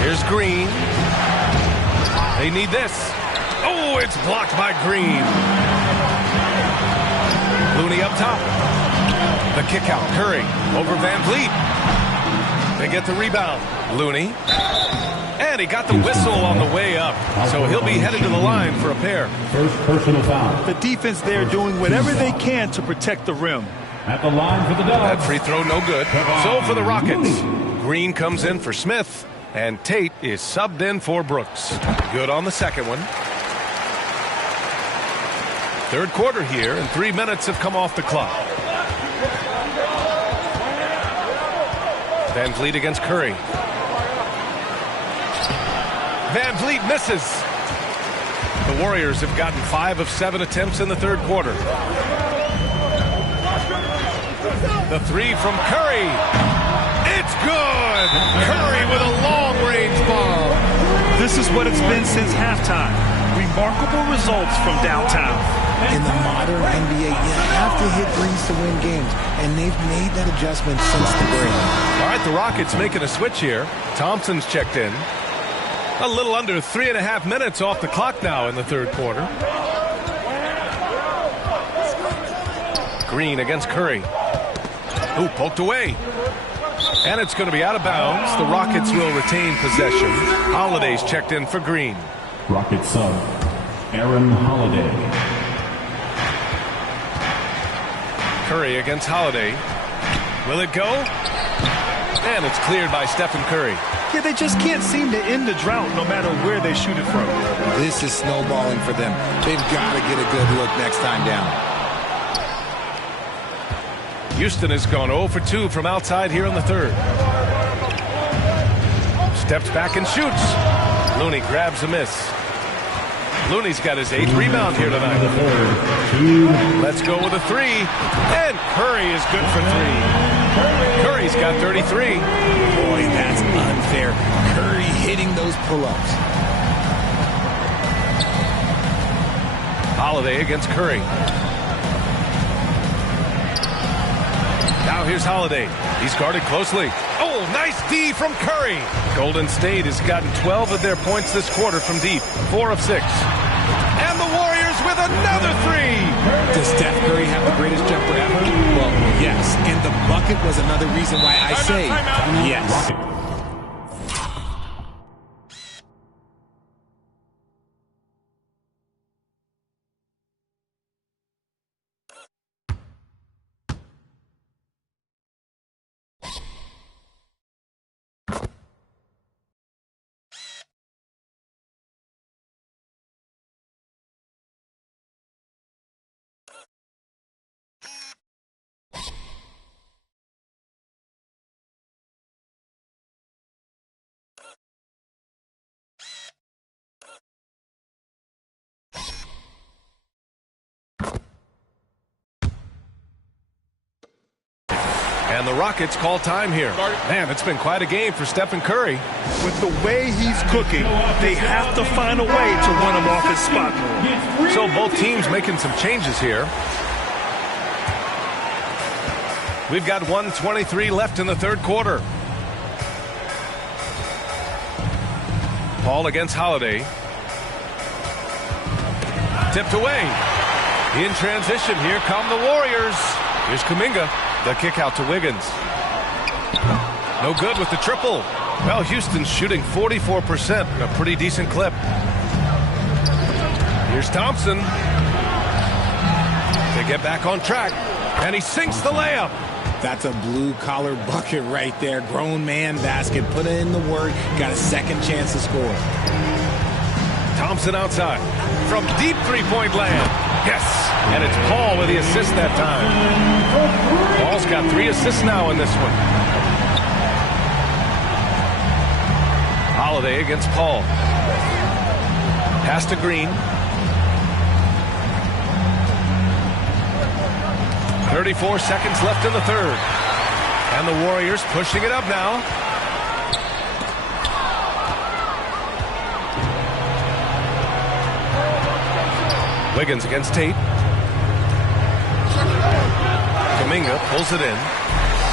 Here's Green. They need this. Oh, it's blocked by Green. Looney up top. The kick out. Curry over Van Vliet. They get the rebound. Looney. And he got the whistle on the way up. So he'll be headed to the line for a pair. First personal foul. The defense there doing whatever they can to protect the rim. At the line for the Dogs. That free throw no good. So for the Rockets, Green comes in for Smith. And Tate is subbed in for Brooks. Good on the second one. Third quarter here, and 3 minutes have come off the clock. Van Vliet against Curry. Van Vliet misses. The Warriors have gotten 5 of 7 attempts in the third quarter. The three from Curry. It's good! Curry with a long-range bomb. This is what it's been since halftime. Remarkable results from downtown. In the modern NBA, you have to hit threes to win games, and they've made that adjustment since the break. All right, the Rockets making a switch here. Thompson's checked in. A little under 3.5 minutes off the clock now in the third quarter. Green against Curry. Ooh, poked away. And it's going to be out of bounds. The Rockets will retain possession. Holiday's checked in for Green. Rocket sub, Aaron Holiday. Curry against Holiday. Will it go? And it's cleared by Stephen Curry. Yeah, they just can't seem to end the drought no matter where they shoot it from. This is snowballing for them. They've got to get a good look next time down. Houston has gone 0 for 2 from outside here in the third. Steps back and shoots. Looney grabs a miss. Looney's got his 8th rebound here tonight. Let's go with a 3. And Curry is good for 3. Curry's got 33. Boy, that's unfair. Curry hitting those pull-ups. Holiday against Curry. Now here's Holiday. He's guarded closely. Oh, nice D from Curry. Golden State has gotten 12 of their points this quarter from deep. 4 of 6. And the Warriors with another 3. Does Steph Curry have the greatest jumper ever? Well, yes. And the bucket was another reason why I say yes. And the Rockets call time here. Man, it's been quite a game for Stephen Curry. With the way he's cooking, they have to find a way to run him off his spot more. So both teams making some changes here. We've got 1:23 left in the third quarter. Paul against Holiday. Tipped away. In transition, here come the Warriors. Here's Kuminga. The kick out to Wiggins. No good with the triple. Well, Houston's shooting 44%, a pretty decent clip. Here's Thompson. They get back on track, and he sinks the layup. That's a blue-collar bucket right there. Grown man basket. Put in the work. Got a second chance to score. Thompson outside. From deep three-point land. Yes. And it's Paul with the assist that time. Paul's got 3 assists now in this one. Holiday against Paul. Pass to Green. 34 seconds left in the third. And the Warriors pushing it up now. Wiggins against Tate. Kuminga pulls it in.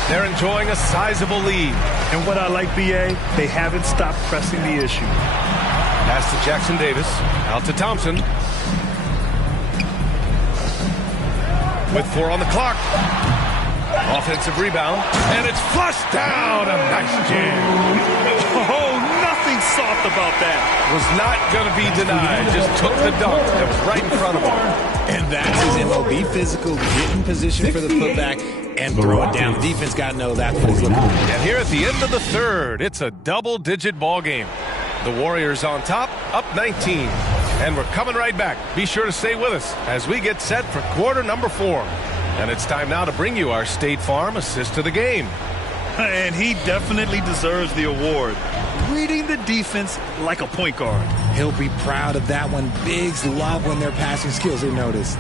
They're enjoying a sizable lead. And what I like, B.A., they haven't stopped pressing the issue. Pass to Jackson Davis. Out to Thompson. With 4 on the clock. Offensive rebound. And it's flushed down. A nice jam. Oh, nothing soft about that. Was not going to be denied. Just took the dunk. That was right in front of him. And that's his MLB physical. Get in position for the putback. and throw it down. The defense got to know that's what he's looking for. And here at the end of the third, it's a double-digit ball game. The Warriors on top, up 19. And we're coming right back. Be sure to stay with us as we get set for quarter number 4. And it's time now to bring you our State Farm assist to the game. And he definitely deserves the award. Reading the defense like a point guard. He'll be proud of that one. Bigs love when their passing skills are noticed.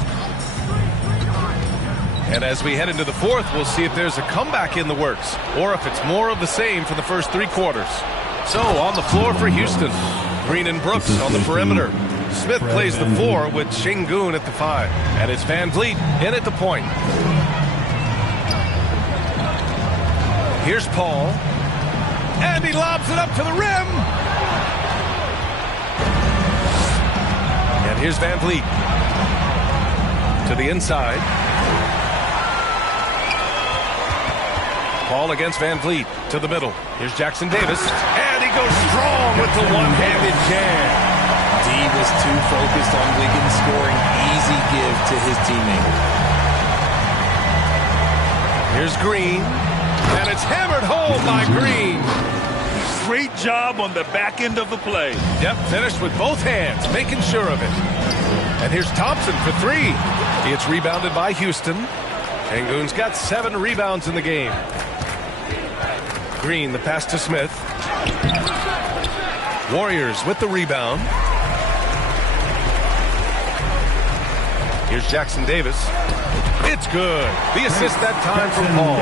And as we head into the fourth, we'll see if there's a comeback in the works or if it's more of the same for the first 3 quarters. So on the floor for Houston, Green and Brooks on the perimeter. Smith plays the 4 with Sengun at the 5. And it's Van Vliet in at the point. Here's Paul. And he lobs it up to the rim. And here's Van Vliet. To the inside. Paul against Van Vliet. To the middle. Here's Jackson Davis. And he goes strong with the one-handed jam. D was too focused on Wiggins scoring. Easy give to his teammate. Here's Green. And it's hammered home by Green. Great job on the back end of the play. Yep, finished with both hands, making sure of it. And here's Thompson for 3. It's rebounded by Houston. Sengun's got 7 rebounds in the game. Green, the pass to Smith. Warriors with the rebound. Here's Jackson Davis. It's good. The assist that time from Paul.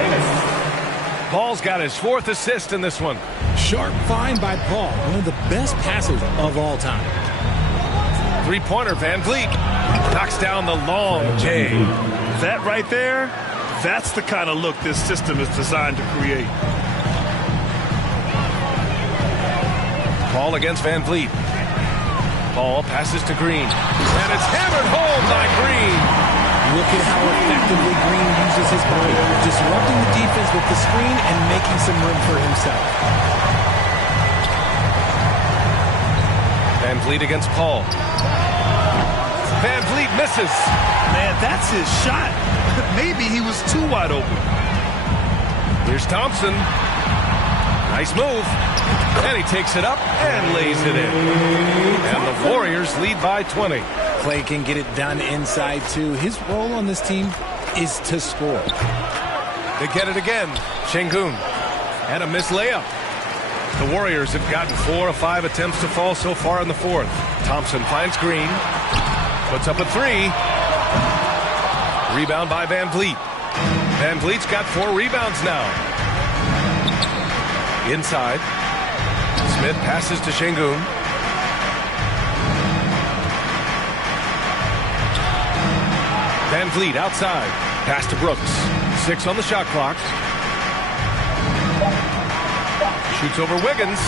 Paul's got his 4th assist in this one. Sharp find by Paul, one of the best passers of all time. 3-pointer, Van Vliet knocks down the long J. That right there, that's the kind of look this system is designed to create. Paul against Van Vliet. Paul passes to Green. And it's hammered home by Green. Look at how effectively Green uses his body, disrupting the defense with the screen and making some room for himself. Van Vliet against Paul. Van Vliet misses. Man, that's his shot. Maybe he was too wide open. Here's Thompson. Nice move. And he takes it up and lays it in. And the Warriors lead by 20. Clay can get it done inside, too. His role on this team is to score. They get it again. Sengun. And a missed layup. The Warriors have gotten 4 of 5 attempts to fall so far in the 4th. Thompson finds Green. Puts up a 3. Rebound by Van Vliet. Van Vliet's got 4 rebounds now. Inside. Smith passes to Sengun. Van Vliet outside. Pass to Brooks. 6 on the shot clock. Shoots over Wiggins.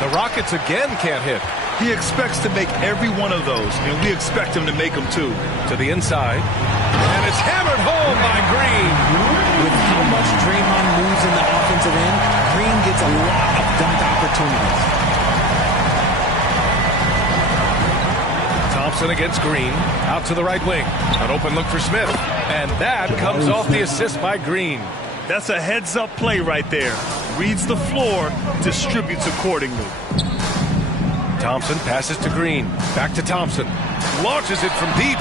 The Rockets again can't hit. He expects to make every one of those, and we expect him to make them too. To the inside. And it's hammered home by Green. With how much Draymond moves in the offensive end, Green gets a lot of dunk opportunities. Thompson against Green. Out to the right wing. An open look for Smith. And that comes off the assist by Green. That's a heads-up play right there. Reads the floor, distributes accordingly. Thompson passes to Green. Back to Thompson. Launches it from deep.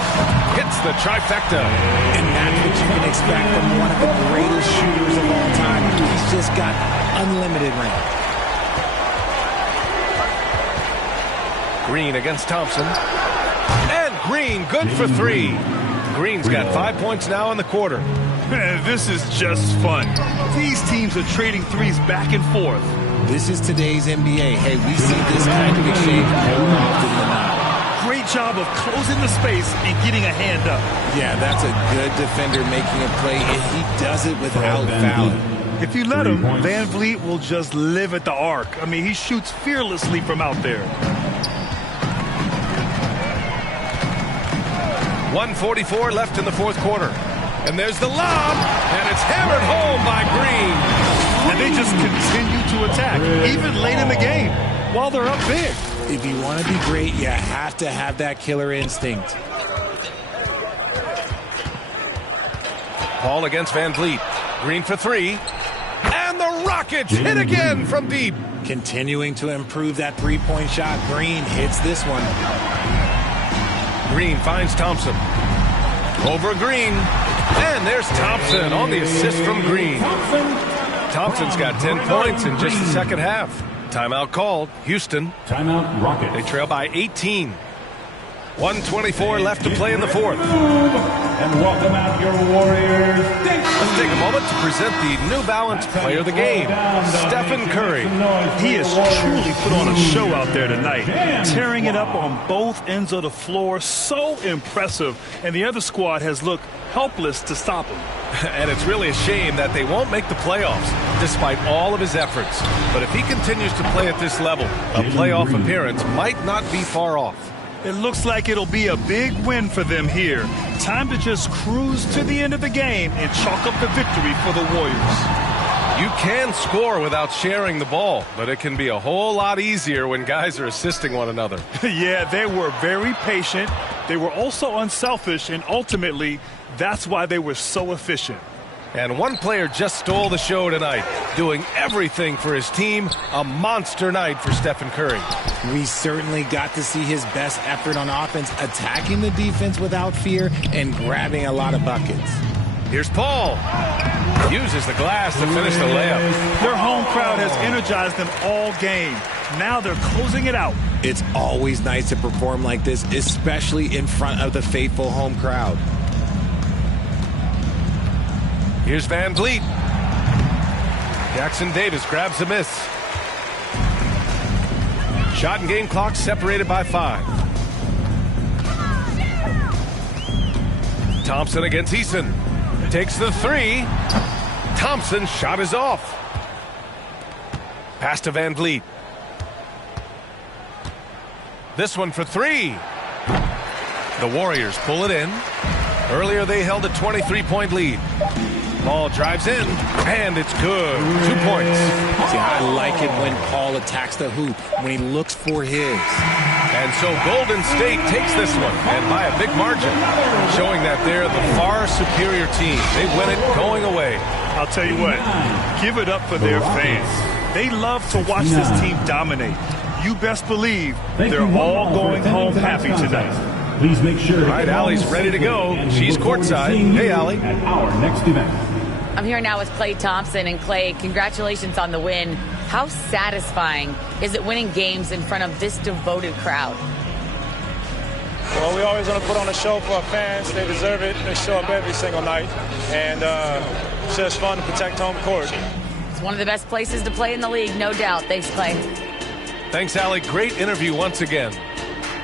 Hits the trifecta. And that's what you can expect from one of the greatest shooters of all time. He's just got unlimited range. Green against Thompson. And Green good for 3. Green's got 5 points now in the quarter. Man, this is just fun. These teams are trading threes back and forth. This is today's NBA. Hey, we see this kind of exchange more often than not. Great job of closing the space and getting a hand up. Yeah, that's a good defender making a play, and he does it without fouling. If you let him, Van Vliet will just live at the arc. I mean, he shoots fearlessly from out there. 1:44 left in the 4th quarter. And there's the lob, and it's hammered home by Green. And they just continue to attack, even late in the game, while they're up big. If you want to be great, you have to have that killer instinct. Paul against Van Vliet. Green for three. And the Rockets hit again from deep. Continuing to improve that three-point shot. Green hits this one. Green finds Thompson. Over Green. And there's Thompson on the assist from Green. Thompson's got 10 points in just the second half. Timeout called. Houston. Timeout Rockets. They trail by 18. 1:24 left to play in the fourth. And welcome out your Warriors. Let's take a moment to present the New Balance Player of the Game, Stephen Curry. He has truly put on a show out there tonight, tearing it up on both ends of the floor. So impressive. And the other squad has looked helpless to stop him. And it's really a shame that they won't make the playoffs, despite all of his efforts. But if he continues to play at this level, a playoff appearance might not be far off. It looks like it'll be a big win for them here. Time to just cruise to the end of the game and chalk up the victory for the Warriors. You can score without sharing the ball, but it can be a whole lot easier when guys are assisting one another. Yeah, they were very patient. They were also unselfish, and ultimately, that's why they were so efficient. And one player just stole the show tonight, doing everything for his team. A monster night for Stephen Curry. We certainly got to see his best effort on offense, attacking the defense without fear and grabbing a lot of buckets. Here's Paul. Uses the glass to finish the layup. Their home crowd has energized them all game. Now they're closing it out. It's always nice to perform like this, especially in front of the faithful home crowd. Here's Van Vliet. Jackson Davis grabs a miss. Shot and game clock separated by 5. Thompson against Eason. Takes the three. Thompson's shot is off. Pass to Van Vliet. This one for three. The Warriors pull it in. Earlier they held a 23-point lead. Paul drives in, and it's good. 2 points. See, I like it when Paul attacks the hoop, when he looks for his. And so Golden State takes this one, and by a big margin, showing that they're the far superior team. They win it going away. I'll tell you what, give it up for their fans. They love to watch this team dominate. You best believe they're all going home happy tonight. Please make sure. All right, Allie's ready to go. She's courtside. Hey, Allie. At our next event. I'm here now with Klay Thompson. And Klay, congratulations on the win. How satisfying is it winning games in front of this devoted crowd? Well, we always want to put on a show for our fans. They deserve it. They show up every single night. And it's just fun to protect home court. It's one of the best places to play in the league, no doubt. Thanks, Klay. Thanks, Allie. Great interview once again.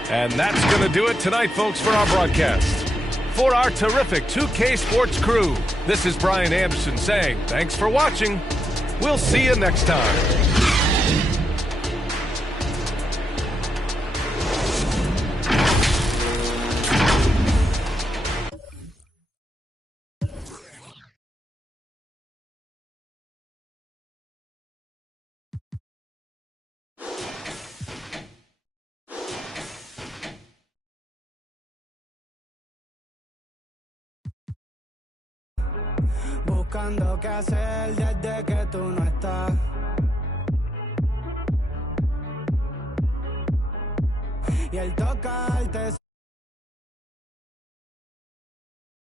And that's going to do it tonight, folks, for our broadcast. For our terrific 2K Sports crew, this is Brian Anderson saying thanks for watching. We'll see you next time. Buscando qué hacer desde que tú no estás. Y el tocarte